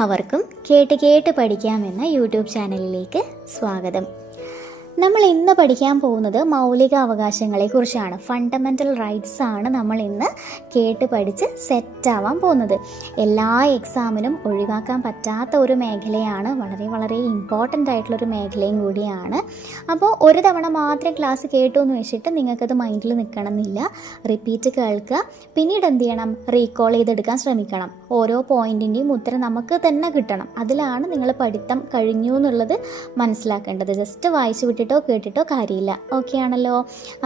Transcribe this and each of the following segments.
എല്ലാവർക്കും കേട്ട് കേട്ട് പഠിക്കാമെന്ന യൂട്യൂബ് ചാനലിലേക്ക് സ്വാഗതം. നമ്മൾ ഇന്ന് പഠിക്കാൻ പോകുന്നത് മൗലിക അവകാശങ്ങളെക്കുറിച്ചാണ്. ഫണ്ടമെൻ്റൽ റൈറ്റ്സ് ആണ് നമ്മൾ ഇന്ന് കേട്ട് പഠിച്ച് സെറ്റാവാൻ പോകുന്നത്. എല്ലാ എക്സാമിനും ഒഴിവാക്കാൻ പറ്റാത്ത ഒരു മേഖലയാണ്, വളരെ വളരെ ഇമ്പോർട്ടൻ്റ് ആയിട്ടുള്ളൊരു മേഖലയും കൂടിയാണ്. അപ്പോൾ ഒരു തവണ മാത്രം ക്ലാസ് കേട്ടു എന്ന് വെച്ചിട്ട് നിങ്ങൾക്കത് മൈൻഡിൽ നിൽക്കണമെന്നില്ല. റിപ്പീറ്റ് കേൾക്കുക, പിന്നീട് എന്ത് ചെയ്യണം, റീകോൾ ചെയ്തെടുക്കാൻ ശ്രമിക്കണം. ഓരോ പോയിൻറ്റിൻ്റെയും ഉത്തരം നമുക്ക് തന്നെ കിട്ടണം. അതിലാണ് നിങ്ങൾ പഠിത്തം കഴിഞ്ഞു എന്നുള്ളത് മനസ്സിലാക്കേണ്ടത്. ജസ്റ്റ് വായിച്ചു വിട്ടിട്ടോ കേട്ടിട്ടോ കാര്യമില്ല. ഓക്കെ ആണല്ലോ?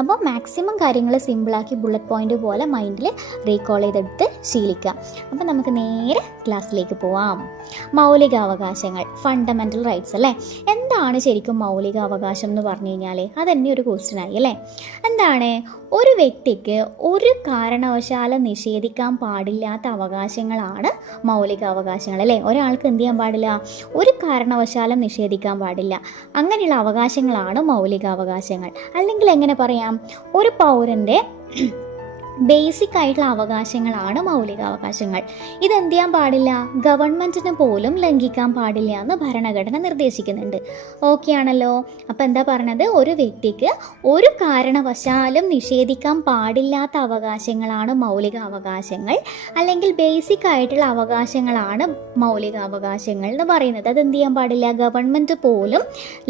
അപ്പോൾ മാക്സിമം കാര്യങ്ങൾ സിമ്പിളാക്കി ബുള്ളറ്റ് പോയിന്റ് പോലെ മൈൻഡിൽ റീകോൾ ചെയ്തെടുത്ത് ശീലിക്കുക. അപ്പോൾ നമുക്ക് നേരെ ക്ലാസ്സിലേക്ക് പോവാം. മൗലിക അവകാശങ്ങൾ, ഫണ്ടമെൻ്റൽ റൈറ്റ്സ് അല്ലേ. എന്താണ് ശരിക്കും മൗലിക അവകാശം എന്ന് പറഞ്ഞു കഴിഞ്ഞാൽ അതന്നെ ഒരു ക്വസ്റ്റ്യൻ ആയി അല്ലേ. എന്താണ്? ഒരു വ്യക്തിക്ക് ഒരു കാരണവശാലും നിഷേധിക്കാൻ പാടില്ലാത്ത അവകാശങ്ങളാണ് മൗലിക അവകാശങ്ങൾ അല്ലേ. ഒരാൾക്ക് എന്ത് ചെയ്യാൻ പാടില്ല? ഒരു കാരണവശാലും നിഷേധിക്കാൻ പാടില്ല. അങ്ങനെയുള്ള അവകാശങ്ങളാണ് മൗലിക അവകാശങ്ങൾ. അല്ലെങ്കിൽ എങ്ങനെ പറയാം, ഒരു പൗരൻ്റെ ബേസിക് ആയിട്ടുള്ള അവകാശങ്ങളാണ് മൗലിക അവകാശങ്ങൾ. ഇതെന്ത് ചെയ്യാൻ പാടില്ല? ഗവൺമെൻറ്റിന് പോലും ലംഘിക്കാൻ പാടില്ല എന്ന് ഭരണഘടന നിർദ്ദേശിക്കുന്നുണ്ട്. ഓക്കെ ആണല്ലോ? അപ്പോൾ എന്താ പറഞ്ഞത്? ഒരു വ്യക്തിക്ക് ഒരു കാരണവശാലും നിഷേധിക്കാൻ പാടില്ലാത്ത അവകാശങ്ങളാണ് മൗലിക അവകാശങ്ങൾ, അല്ലെങ്കിൽ ബേസിക് ആയിട്ടുള്ള അവകാശങ്ങളാണ് മൗലിക അവകാശങ്ങൾ എന്ന് പറയുന്നത്. അതെന്ത് ചെയ്യാൻ പാടില്ല? ഗവൺമെൻറ് പോലും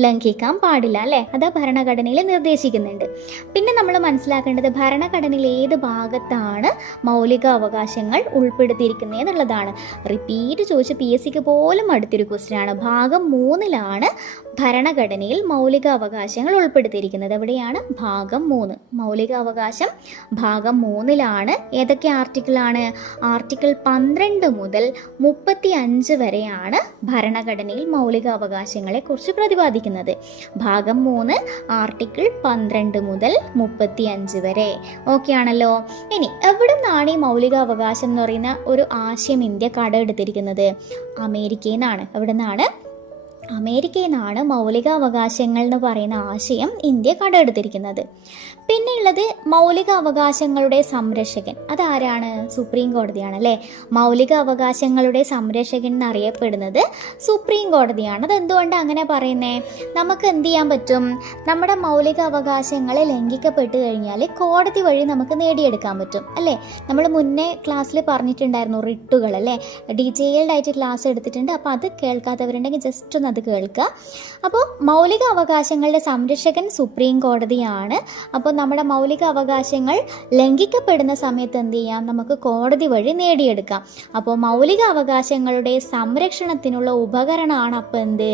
ലംഘിക്കാൻ പാടില്ല അല്ലേ. അത് ഭരണഘടനയിൽ നിർദ്ദേശിക്കുന്നുണ്ട്. പിന്നെ നമ്മൾ മനസ്സിലാക്കേണ്ടത് ഭരണഘടനയിൽ ഏത് ഭാഗത്താണ് മൗലിക അവകാശങ്ങൾ ഉൾപ്പെടുത്തിയിരിക്കുന്നത് എന്നുള്ളതാണ്. റിപ്പീറ്റ് ചോദിച്ച് PSCക്ക് പോലും അടുത്തൊരു ക്വസ്റ്റ്യൻ ആണ്. ഭാഗം 3 ഭരണഘടനയിൽ മൗലിക അവകാശങ്ങൾ ഉൾപ്പെടുത്തിയിരിക്കുന്നത്. എവിടെയാണ്? ഭാഗം 3. മൗലിക അവകാശം ഭാഗം 3 ഏതൊക്കെ ആർട്ടിക്കിളാണ്? ആർട്ടിക്കിൾ 12 മുതൽ 35 വരെയാണ് ഭരണഘടനയിൽ മൗലിക അവകാശങ്ങളെ കുറിച്ച് പ്രതിപാദിക്കുന്നത്. ഭാഗം 3 ആർട്ടിക്കിൾ 12 മുതൽ 35 വരെ. ഓക്കെ ആണല്ലോ? ഇനി എവിടെ നിന്നാണ് ഈ മൗലിക അവകാശം എന്ന് പറയുന്ന ഒരു ആശയം ഇന്ത്യ കടമെടുത്തിരിക്കുന്നത്? അമേരിക്കയിൽ നിന്നാണ്. എവിടെ നിന്നാണ്? അമേരിക്കയിൽ നിന്നാണ് മൗലിക അവകാശങ്ങൾ എന്ന് പറയുന്ന ആശയം ഇന്ത്യ കടമെടുത്തിരിക്കുന്നത്. പിന്നെയുള്ളത് മൗലിക അവകാശങ്ങളുടെ സംരക്ഷകൻ. അതാരാണ്? സുപ്രീം കോടതിയാണ് അല്ലേ. മൗലിക അവകാശങ്ങളുടെ സംരക്ഷകൻ എന്നറിയപ്പെടുന്നത് സുപ്രീം കോടതിയാണ്. അതെന്തുകൊണ്ടാണ് അങ്ങനെ പറയുന്നത്? നമുക്ക് എന്ത് ചെയ്യാൻ പറ്റും? നമ്മുടെ മൗലിക അവകാശങ്ങൾ ലംഘിക്കപ്പെട്ട് കഴിഞ്ഞാൽ കോടതി വഴി നമുക്ക് നേടിയെടുക്കാൻ പറ്റും അല്ലേ. നമ്മൾ മുന്നേ ക്ലാസ്സിൽ പറഞ്ഞിട്ടുണ്ടായിരുന്നു റിട്ടുകൾ അല്ലേ. ഡീറ്റെയിൽഡ് ആയിട്ട് ക്ലാസ് എടുത്തിട്ടുണ്ട്. അപ്പോൾ അത് കേൾക്കാത്തവരുണ്ടെങ്കിൽ ജസ്റ്റ് ഒന്ന് അത് കേൾക്കുക. അപ്പോൾ മൗലിക അവകാശങ്ങളുടെ സംരക്ഷകൻ സുപ്രീം കോടതിയാണ്. അപ്പോൾ നമ്മുടെ മൗലിക അവകാശങ്ങൾ ലംഘിക്കപ്പെടുന്ന സമയത്ത് എന്ത് ചെയ്യാം? നമുക്ക് കോടതി വഴി നേടിയെടുക്കാം. അപ്പോൾ മൗലിക അവകാശങ്ങളുടെ സംരക്ഷണത്തിനുള്ള ഉപകരണമാണ് അപ്പോൾ എന്ത്?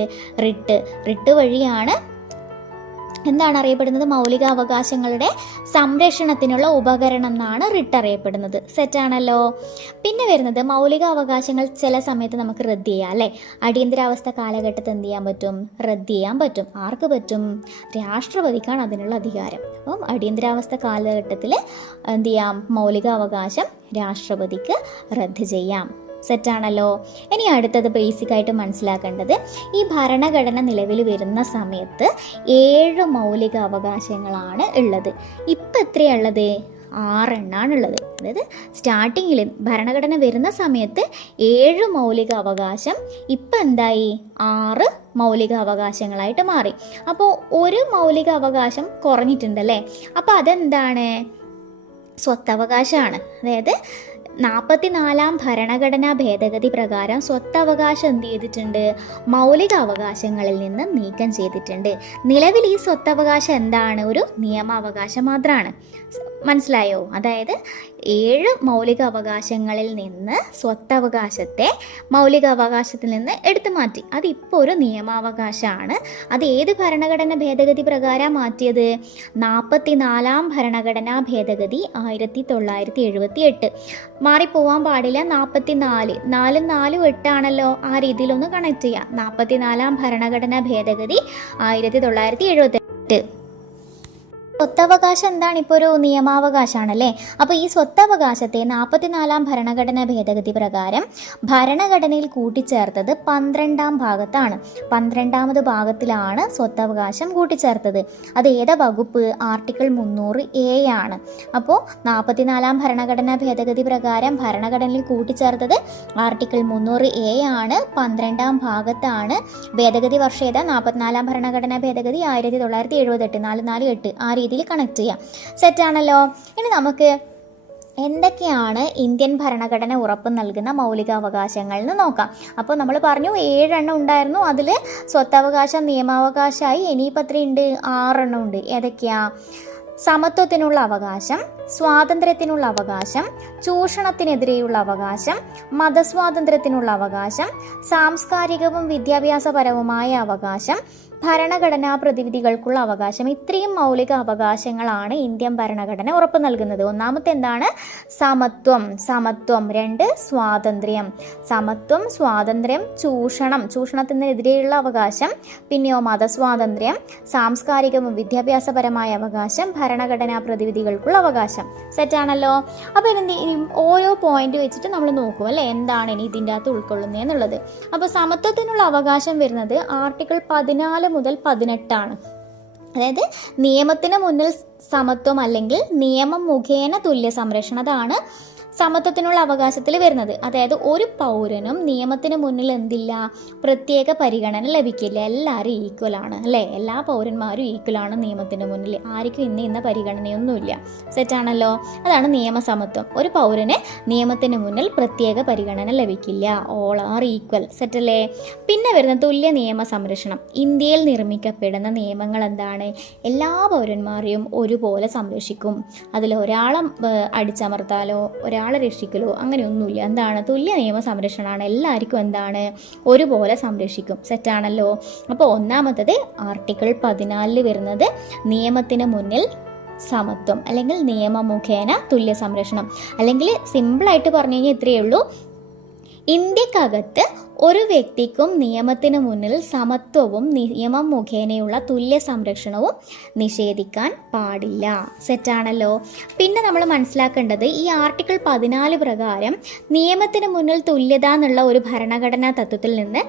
റിട്ട് വഴിയാണ് എന്താണ് അറിയപ്പെടുന്നത്? മൗലിക അവകാശങ്ങളുടെ സംരക്ഷണത്തിനുള്ള ഉപകരണം എന്നാണ് റിട്ട് അറിയപ്പെടുന്നത്. സെറ്റാണല്ലോ? പിന്നെ വരുന്നത് മൗലിക അവകാശങ്ങൾ ചില സമയത്ത് നമുക്ക് റദ്ദ് ചെയ്യാം അല്ലേ. അടിയന്തരാവസ്ഥ കാലഘട്ടത്തിൽ എന്ത് ചെയ്യാൻ പറ്റും? റദ്ദ് ചെയ്യാൻ പറ്റും. ആർക്ക് പറ്റും? രാഷ്ട്രപതിക്കാണ് അതിനുള്ള അധികാരം. അപ്പം അടിയന്തരാവസ്ഥ കാലഘട്ടത്തിൽ എന്ത് ചെയ്യാം? മൗലിക അവകാശം രാഷ്ട്രപതിക്ക് റദ്ദ് ചെയ്യാം. സെറ്റാണല്ലോ? ഇനി അടുത്തത് ബേസിക്കായിട്ട് മനസ്സിലാക്കേണ്ടത്, ഈ ഭരണഘടന നിലവിൽ വരുന്ന സമയത്ത് 7 മൗലിക അവകാശങ്ങളാണ് ഉള്ളത്. ഇപ്പം എത്രയുള്ളത്? 6 എണ്ണാണുള്ളത്. അതായത് സ്റ്റാർട്ടിങ്ങിൽ ഭരണഘടന വരുന്ന സമയത്ത് 7 മൗലിക അവകാശം, ഇപ്പം എന്തായി? 6 മൗലിക അവകാശങ്ങളായിട്ട് മാറി. അപ്പോൾ ഒരു മൗലിക അവകാശം കുറഞ്ഞിട്ടുണ്ടല്ലേ. അപ്പോൾ അതെന്താണ്? സ്വത്തവകാശമാണ്. അതായത് 44 ഭരണഘടനാ ഭേദഗതി പ്രകാരം സ്വത്തവകാശം എന്ത് ചെയ്തിട്ടുണ്ട്? മൗലിക അവകാശങ്ങളിൽ നിന്ന് നീക്കം ചെയ്തിട്ടുണ്ട്. നിലവിൽ ഈ സ്വത്തവകാശം എന്താണ്? ഒരു നിയമാവകാശം മാത്രമാണ്. മനസ്സിലായോ? അതായത് 7 മൗലിക അവകാശങ്ങളിൽ നിന്ന് സ്വത്തവകാശത്തെ മൗലിക അവകാശത്തിൽ നിന്ന് എടുത്തു മാറ്റി. അതിപ്പോൾ ഒരു നിയമാവകാശമാണ്. അത് ഏത് ഭരണഘടന ഭേദഗതി പ്രകാരം മാറ്റിയത്? 44 ഭരണഘടനാ ഭേദഗതി 1978. മാറിപ്പോവാൻ പാടില്ല. 44 4 4 8 ആ രീതിയിലൊന്ന് കണക്ട് ചെയ്യുക. 44 ഭരണഘടനാ ഭേദഗതി 1978. സ്വത്തവകാശം എന്താണ്? ഇപ്പോൾ ഒരു നിയമാവകാശമാണല്ലേ. അപ്പോൾ ഈ സ്വത്തവകാശത്തെ 44-ാം ഭരണഘടനാ ഭേദഗതി പ്രകാരം ഭരണഘടനയിൽ കൂട്ടിച്ചേർത്തത് 12-ാം ഭാഗത്താണ്. 12-ാമത് ഭാഗത്തിലാണ് സ്വത്തവകാശം കൂട്ടിച്ചേർത്തത്. അത് ഏതാ വകുപ്പ്? ആർട്ടിക്കിൾ 300A ആണ്. അപ്പോൾ 44-ാം ഭരണഘടനാ ഭേദഗതി പ്രകാരം ഭരണഘടനയിൽ കൂട്ടിച്ചേർത്തത് ആർട്ടിക്കിൾ 300A ആണ്. 12-ാം ഭാഗത്താണ്. ഭേദഗതി വർഷം ഏതാ? 44-ാം ഭരണഘടനാ ഭേദഗതി 1978, 448 ആ രീതിയിൽ കണക്ട് ചെയ്യാം. സെറ്റാണല്ലോ. ഇനി നമുക്ക് എന്തൊക്കെയാണ് ഇന്ത്യൻ ഭരണഘടന ഉറപ്പ് നൽകുന്ന മൗലികാവകാശങ്ങൾ എന്ന് നോക്കാം. അപ്പോൾ നമ്മൾ പറഞ്ഞു 7 എണ്ണം ഉണ്ടായിരുന്നു. അതിൽ സ്വത്തവകാശം നിയമാവകാശമായി ഇനിയിപ്പോൾ എത്രയുണ്ട്? 6 എണ്ണം ഉണ്ട്. ഏതൊക്കെയാ? സമത്വത്തിനുള്ള അവകാശം, സ്വാതന്ത്ര്യത്തിനുള്ള അവകാശം, ചൂഷണത്തിനെതിരെയുള്ള അവകാശം, മതസ്വാതന്ത്ര്യത്തിനുള്ള അവകാശം, സാംസ്കാരികവും വിദ്യാഭ്യാസപരവുമായ അവകാശം, ഭരണഘടനാ പ്രതിവിധികൾക്കുള്ള അവകാശം. ഇത്രയും മൗലിക അവകാശങ്ങളാണ് ഇന്ത്യൻ ഭരണഘടന ഉറപ്പ് നൽകുന്നത്. ഒന്നാമത്തെ എന്താണ്? സമത്വം. 2 സ്വാതന്ത്ര്യം. സമത്വം, സ്വാതന്ത്ര്യം, ചൂഷണത്തിനെതിരെയുള്ള അവകാശം, പിന്നെയോ മതസ്വാതന്ത്ര്യം, സാംസ്കാരികവും വിദ്യാഭ്യാസപരമായ അവകാശം, ഭരണഘടനാ പ്രതിവിധികൾക്കുള്ള അവകാശം. സെറ്റാണല്ലോ. അപ്പോൾ ഇതിൻ്റെ ഓരോ പോയിന്റ് വെച്ചിട്ട് നമ്മൾ നോക്കും അല്ലേ, എന്താണ് ഇനി ഇതിൻ്റെ അകത്ത് ഉൾക്കൊള്ളുന്നത് എന്നുള്ളത്. അപ്പോൾ സമത്വത്തിനുള്ള അവകാശം വരുന്നത് ആർട്ടിക്കിൾ 14 മുതൽ 18 ആണ്. അതായത് നിയമത്തിന് മുന്നിൽ സമത്വം അല്ലെങ്കിൽ നിയമം മുഖേന തുല്യ സംരക്ഷണം, അതാണ് സമത്വത്തിനുള്ള അവകാശത്തിൽ വരുന്നത്. അതായത് ഒരു പൗരനും നിയമത്തിന് മുന്നിൽ എന്തില്ല? പ്രത്യേക പരിഗണന ലഭിക്കില്ല. എല്ലാവരും ഈക്വൽ ആണ് അല്ലേ. എല്ലാ പൗരന്മാരും ഈക്വൽ ആണ് നിയമത്തിന് മുന്നിൽ. ആർക്കും ഇന്ന പരിഗണനയൊന്നുമില്ല. സെറ്റാണല്ലോ. അതാണ് നിയമസമത്വം. ഒരു പൗരന് നിയമത്തിന് മുന്നിൽ പ്രത്യേക പരിഗണന ലഭിക്കില്ല. All are equal. സെറ്റല്ലേ. പിന്നെ വരുന്ന തുല്യ നിയമ സംരക്ഷണം. ഇന്ത്യയിൽ നിർമ്മിക്കപ്പെടുന്ന നിയമങ്ങൾ എന്താണ്? എല്ലാ പൗരന്മാരെയും ഒരുപോലെ സംരക്ഷിക്കും. അതിൽ ഒരാളെ അടിച്ചമർത്താലോ ഒരാളെ രക്ഷിക്കലോ അങ്ങനെയൊന്നുമില്ല. എന്താണ്? തുല്യ നിയമ സംരക്ഷണമാണ്. എല്ലാവർക്കും എന്താണ്? ഒരുപോലെ സംരക്ഷിക്കും. സെറ്റാണല്ലോ. അപ്പോൾ ഒന്നാമത്തത് ആർട്ടിക്കിൾ 14 വരുന്നത് നിയമത്തിന് മുന്നിൽ സമത്വം അല്ലെങ്കിൽ നിയമ മുഖേന തുല്യ സംരക്ഷണം. അല്ലെങ്കിൽ സിമ്പിളായിട്ട് പറഞ്ഞു കഴിഞ്ഞാൽ ഇത്രയേ ഉള്ളൂ. ഇന്ത്യക്കകത്ത് ഒരു വ്യക്തിക്കും നിയമത്തിന് മുന്നിൽ സമത്വവും നിയമം മുഖേനയുള്ള തുല്യ സംരക്ഷണവും നിഷേധിക്കാൻ പാടില്ല. സെറ്റാണല്ലോ. പിന്നെ നമ്മൾ മനസ്സിലാക്കേണ്ടത് ഈ ആർട്ടിക്കിൾ 14 പ്രകാരം നിയമത്തിന് മുന്നിൽ തുല്യത എന്നുള്ള ഒരു ഭരണഘടനാ തത്വത്തിൽ നിന്ന്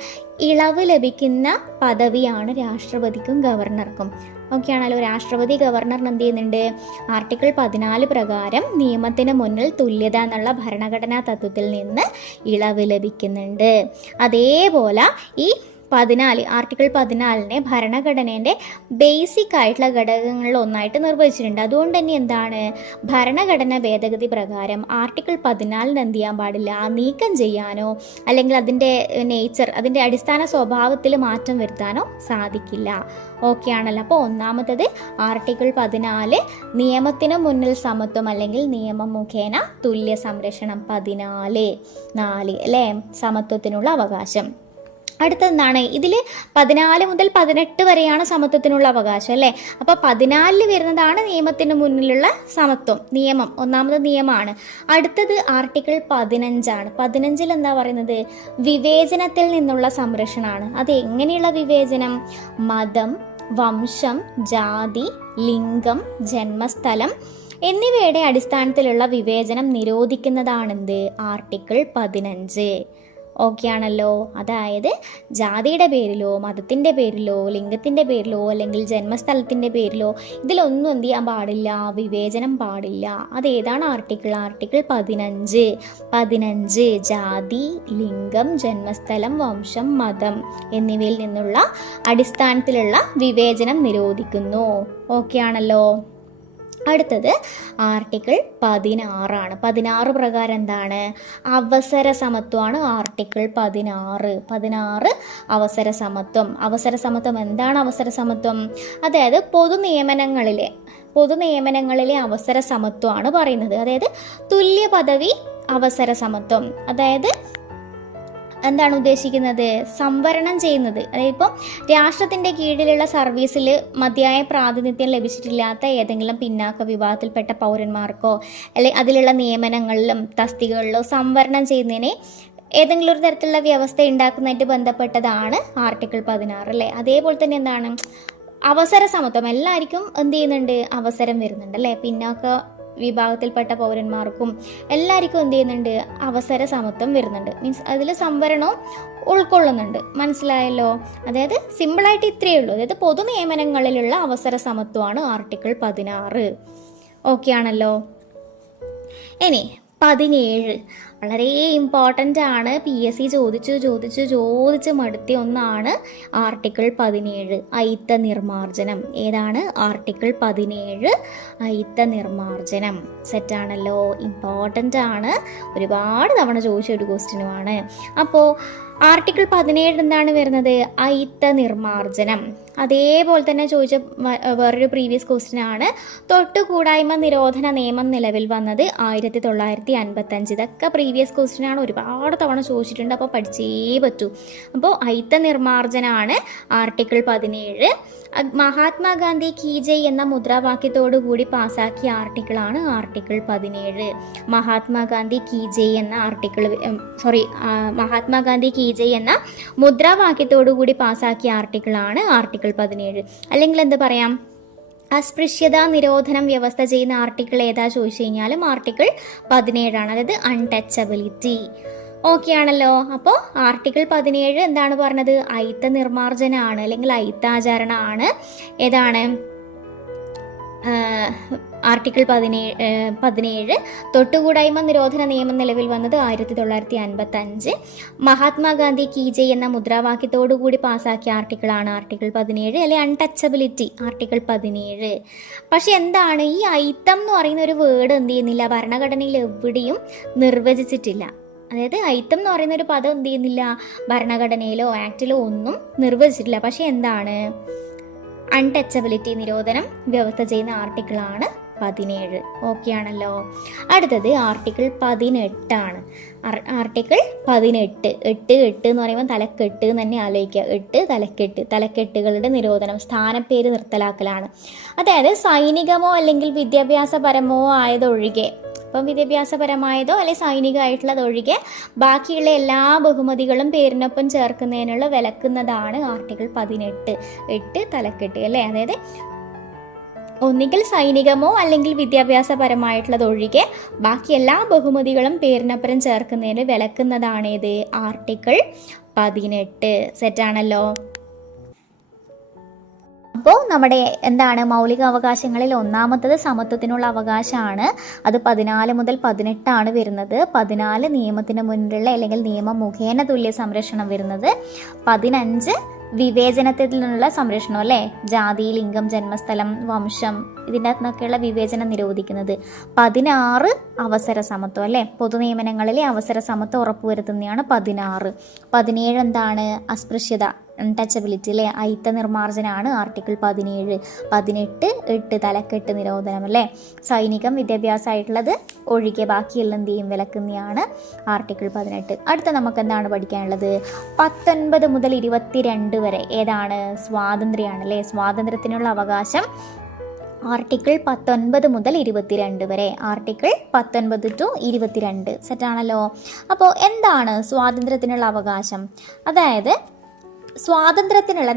ഇളവ് ലഭിക്കുന്ന പദവിയാണ് രാഷ്ട്രപതിക്കും ഗവർണർക്കും. ഓക്കെ ആണല്ലോ. രാഷ്ട്രപതി ഗവർണറിന് എന്ത് ചെയ്യുന്നുണ്ട്? ആർട്ടിക്കിൾ 14 പ്രകാരം നിയമത്തിന് മുന്നിൽ തുല്യത എന്നുള്ള ഭരണഘടനാ തത്വത്തിൽ നിന്ന് ഇളവ് ലഭിക്കുന്നുണ്ട്. അതേപോലെ ഈ ആർട്ടിക്കിൾ 14 ഭരണഘടനേൻ്റെ ബേസിക് ആയിട്ടുള്ള ഘടകങ്ങളിൽ ഒന്നായിട്ട് നിർവചിച്ചിട്ടുണ്ട്. അതുകൊണ്ട് തന്നെ എന്താണ്? ഭരണഘടന ഭേദഗതി പ്രകാരം ആർട്ടിക്കിൾ 14 എന്ത് ചെയ്യാൻ പാടില്ല? നീക്കം ചെയ്യാനോ അല്ലെങ്കിൽ അതിൻ്റെ അതിൻ്റെ അടിസ്ഥാന സ്വഭാവത്തിൽ മാറ്റം വരുത്താനോ സാധിക്കില്ല. ഓക്കെ ആണല്ലോ. അപ്പോൾ ഒന്നാമത്തത് ആർട്ടിക്കിൾ 14 നിയമത്തിന് മുന്നിൽ സമത്വം അല്ലെങ്കിൽ നിയമം മുഖേന തുല്യ സംരക്ഷണം. 14 അല്ലേ, സമത്വത്തിനുള്ള അവകാശം. അടുത്തെന്താണ്? ഇതിൽ 14 മുതൽ 18 വരെയാണ് സമത്വത്തിനുള്ള അവകാശം അല്ലേ. അപ്പോൾ 14 വരുന്നതാണ് നിയമത്തിന് മുന്നിലുള്ള സമത്വം. നിയമം ഒന്നാമത് നിയമമാണ്. അടുത്തത് ആർട്ടിക്കിൾ 15 ആണ്. 15 എന്താ പറയുന്നത്? വിവേചനത്തിൽ നിന്നുള്ള സംരക്ഷണമാണ്. അത് എങ്ങനെയുള്ള വിവേചനം? മതം, വംശം, ജാതി, ലിംഗം, ജന്മസ്ഥലം എന്നിവയുടെ അടിസ്ഥാനത്തിലുള്ള വിവേചനം നിരോധിക്കുന്നതാണെന്ത്? ആർട്ടിക്കിൾ 15. ഓക്കെ ആണല്ലോ. അതായത് ജാതിയുടെ പേരിലോ മതത്തിൻ്റെ പേരിലോ ലിംഗത്തിൻ്റെ പേരിലോ അല്ലെങ്കിൽ ജന്മസ്ഥലത്തിൻ്റെ പേരിലോ ഇതിലൊന്നും എന്ത് ചെയ്യാൻ പാടില്ല? വിവേചനം പാടില്ല. അതേതാണ് ആർട്ടിക്കിൾ 15. ജാതി, ലിംഗം, ജന്മസ്ഥലം, വംശം, മതം എന്നിവയിൽ നിന്നുള്ള അടിസ്ഥാനത്തിലുള്ള വിവേചനം നിരോധിക്കുന്നു. ഓക്കെ ആണല്ലോ. അടുത്തത് ആർട്ടിക്കിൾ 16 ആണ്. 16 പ്രകാരം എന്താണ്? അവസര സമത്വമാണ് ആർട്ടിക്കിൾ 16 അവസര സമത്വം. അവസര സമത്വം എന്താണ്? അവസര സമത്വം അതായത് പൊതു നിയമനങ്ങളിലെ അവസര സമത്വമാണ് പറയുന്നത്. അതായത് തുല്യ പദവി അവസര സമത്വം. അതായത് എന്താണ് ഉദ്ദേശിക്കുന്നത്? സംവരണം ചെയ്യുന്നത്. അതായത് ഇപ്പം രാഷ്ട്രത്തിൻ്റെ കീഴിലുള്ള സർവീസിൽ മതിയായ പ്രാതിനിധ്യം ലഭിച്ചിട്ടില്ലാത്ത ഏതെങ്കിലും പിന്നാക്ക വിഭാഗത്തിൽപ്പെട്ട പൗരന്മാർക്കോ അല്ലെങ്കിൽ അതിലുള്ള നിയമനങ്ങളിലും തസ്തികകളിലോ സംവരണം ചെയ്യുന്നതിനെ ഏതെങ്കിലും ഒരു തരത്തിലുള്ള വ്യവസ്ഥ ഉണ്ടാക്കുന്നതായിട്ട് ബന്ധപ്പെട്ടതാണ് ആർട്ടിക്കിൾ 16 അല്ലേ. അതേപോലെ തന്നെ എന്താണ്? അവസര സമത്വം എല്ലാവർക്കും എന്ത് ചെയ്യുന്നുണ്ട്, അവസരം വരുന്നുണ്ട് അല്ലേ. പിന്നോക്ക വിഭാഗത്തിൽപ്പെട്ട പൗരന്മാർക്കും എല്ലാവർക്കും എന്ത് ചെയ്യുന്നുണ്ട്, അവസര സമത്വം വരുന്നുണ്ട്. മീൻസ് അതിൽ സംവരണവും ഉൾക്കൊള്ളുന്നുണ്ട്. മനസ്സിലായല്ലോ. അതായത് സിമ്പിളായിട്ട് ഇത്രയേ ഉള്ളൂ. അതായത് പൊതു നിയമനങ്ങളിലുള്ള അവസര സമത്വമാണ് ആർട്ടിക്കിൾ 16. ഓക്കെ ആണല്ലോ. ഇനി 17 വളരെ ഇമ്പോർട്ടൻ്റ് ആണ്. PSC ചോദിച്ച് മടുത്തിയ ഒന്നാണ് ആർട്ടിക്കിൾ 17 അയിത്ത നിർമാർജനം. ഏതാണ്? ആർട്ടിക്കിൾ 17 അയിത്ത നിർമാർജനം. സെറ്റാണല്ലോ, ഇമ്പോർട്ടൻ്റ് ആണ്, ഒരുപാട് തവണ ചോദിച്ച ഒരു ക്വസ്റ്റ്യനുമാണ്. അപ്പോൾ ആർട്ടിക്കിൾ 17 എന്താണ് വരുന്നത്? അയിത്ത നിർമാർജനം. അതേപോലെ തന്നെ ചോദിച്ച വേറൊരു പ്രീവിയസ് ക്വസ്റ്റ്യൻ ആണ്, തൊട്ടുകൂടായ്മ നിരോധന നിയമം നിലവിൽ വന്നത് 1955. ഇതൊക്കെ പ്രീവിയസ് ക്വസ്റ്റ്യൻ ആണ്, ഒരുപാട് തവണ ചോദിച്ചിട്ടുണ്ട്, അപ്പോൾ പഠിച്ചേ പറ്റൂ. അപ്പോൾ അയിത്ത നിർമാർജനമാണ് ആർട്ടിക്കിൾ 17. മഹാത്മാഗാന്ധി കീ ജയ് എന്ന മുദ്രാവാക്യത്തോടു കൂടി പാസാക്കിയ ആർട്ടിക്കിളാണ് ആർട്ടിക്കിൾ 17. മഹാത്മാഗാന്ധി കീ ജയ് എന്ന മഹാത്മാഗാന്ധി കീ ജയ് എന്ന മുദ്രാവാക്യത്തോടു കൂടി പാസാക്കിയ ആർട്ടിക്കിളാണ് ആർട്ടിക്കിൾ 17. അല്ലെങ്കിൽ എന്ത് പറയാം, അസ്പൃശ്യത നിരോധനം വ്യവസ്ഥ ചെയ്യുന്ന ആർട്ടിക്കിൾ ഏതാ ചോദിച്ചു കഴിഞ്ഞാലും ആർട്ടിക്കിൾ 17 ആണ്. അതായത് അൺടച്ചബിലിറ്റി. ഓക്കെ ആണല്ലോ. അപ്പോൾ ആർട്ടിക്കിൾ 17 എന്താണ് പറഞ്ഞത്? അയിത്ത നിർമാർജനമാണ് അല്ലെങ്കിൽ അയിത്താചരണമാണ്. ഏതാണ്? ആർട്ടിക്കിൾ 17 തൊട്ടുകൂടായ്മ നിരോധന നിയമം നിലവിൽ വന്നത് 1955. മഹാത്മാഗാന്ധി കീ ജയ് എന്ന മുദ്രാവാക്യത്തോടു കൂടി പാസാക്കിയ ആർട്ടിക്കിളാണ് ആർട്ടിക്കിൾ 17, അല്ലെ അൺടച്ചബിലിറ്റി ആർട്ടിക്കിൾ 17. പക്ഷെ എന്താണ് ഈ അയിത്തം എന്ന് പറയുന്ന ഒരു വേർഡ് എന്ത് ചെയ്യുന്നില്ല, ഭരണഘടനയിൽ എവിടെയും നിർവചിച്ചിട്ടില്ല. അതായത് അയിത്തം എന്ന് പറയുന്ന ഒരു പദം എന്ത് ചെയ്യുന്നില്ല, ഭരണഘടനയിലോ ആക്ടിലോ ഒന്നും നിർവചിച്ചിട്ടില്ല. പക്ഷെ എന്താണ്, അൺടച്ചബിലിറ്റി നിരോധനം വ്യവസ്ഥ ചെയ്യുന്ന ആർട്ടിക്കിളാണ് 17. ഓക്കെ ആണല്ലോ. അടുത്തത് ആർട്ടിക്കിൾ 18 ആണ്. ആർട്ടിക്കിൾ 18 എട്ട് എന്ന് പറയുമ്പോൾ തലക്കെട്ട് തന്നെ ആലോചിക്കുക. 8 തലക്കെട്ടുകളുടെ നിരോധനം, സ്ഥാനപ്പേര് നിർത്തലാക്കലാണ്. അതായത് സൈനികമോ അല്ലെങ്കിൽ വിദ്യാഭ്യാസപരമോ ആയതൊഴികെ, ഇപ്പം വിദ്യാഭ്യാസപരമായതോ അല്ലെ സൈനികമായിട്ടുള്ളതൊഴികെ ബാക്കിയുള്ള എല്ലാ ബഹുമതികളും പേരിനൊപ്പം ചേർക്കുന്നതിനുള്ള വിലക്കുന്നതാണ് ആർട്ടിക്കിൾ 18. 8 തലക്കെട്ട് അല്ലേ. അതായത് ഒന്നുകിൽ സൈനികമോ അല്ലെങ്കിൽ വിദ്യാഭ്യാസപരമായിട്ടുള്ളതൊഴികെ ബാക്കി എല്ലാ ബഹുമതികളും പേരിനൊപ്പം ചേർക്കുന്നതിന് വിലക്കുന്നതാണ് ഇത് ആർട്ടിക്കിൾ 18. സെറ്റാണല്ലോ. അപ്പോൾ നമ്മുടെ എന്താണ് മൗലിക അവകാശങ്ങളിൽ ഒന്നാമത്തത് സമത്വത്തിനുള്ള അവകാശമാണ്. അത് 14 മുതൽ 18 ആണ് വരുന്നത്. 14 നിയമത്തിന് മുന്നിലുള്ള അല്ലെങ്കിൽ നിയമം മുഖേന തുല്യ സംരക്ഷണം വരുന്നത്. 15 വിവേചനത്തിൽ നിന്നുള്ള സംരക്ഷണം അല്ലേ, ജാതി, ലിംഗം, ജന്മസ്ഥലം, വംശം ഇതിൻ്റെ അകത്തുനിന്നൊക്കെയുള്ള വിവേചനം നിരോധിക്കുന്നത്. 16 അവസര സമത്വം അല്ലേ, പൊതു നിയമനങ്ങളിലെ അവസര സമത്വം ഉറപ്പുവരുത്തുന്നതാണ് 16. 17 എന്താണ്, അസ്പൃശ്യത അൺടച്ചബിലിറ്റി അല്ലേ, അയിത്ത നിർമാർജനമാണ് ആർട്ടിക്കിൾ 17. 18 8 തലക്കെട്ട് നിരോധനം അല്ലേ, സൈനികം വിദ്യാഭ്യാസമായിട്ടുള്ളത് ഒഴികെ ബാക്കിയെല്ലാം എന്ത് ചെയ്യും, വിലക്കുന്നതാണ് ആർട്ടിക്കിൾ 18. അടുത്ത നമുക്ക് എന്താണ് പഠിക്കാനുള്ളത്, 19 മുതൽ 22 വരെ ഏതാണ്, സ്വാതന്ത്ര്യമാണ് അല്ലേ. സ്വാതന്ത്ര്യത്തിനുള്ള അവകാശം ആർട്ടിക്കിൾ 19 മുതൽ 22 വരെ. Article 19 to 22 സെറ്റാണല്ലോ. അപ്പോൾ എന്താണ് സ്വാതന്ത്ര്യത്തിനുള്ള അവകാശം? അതായത്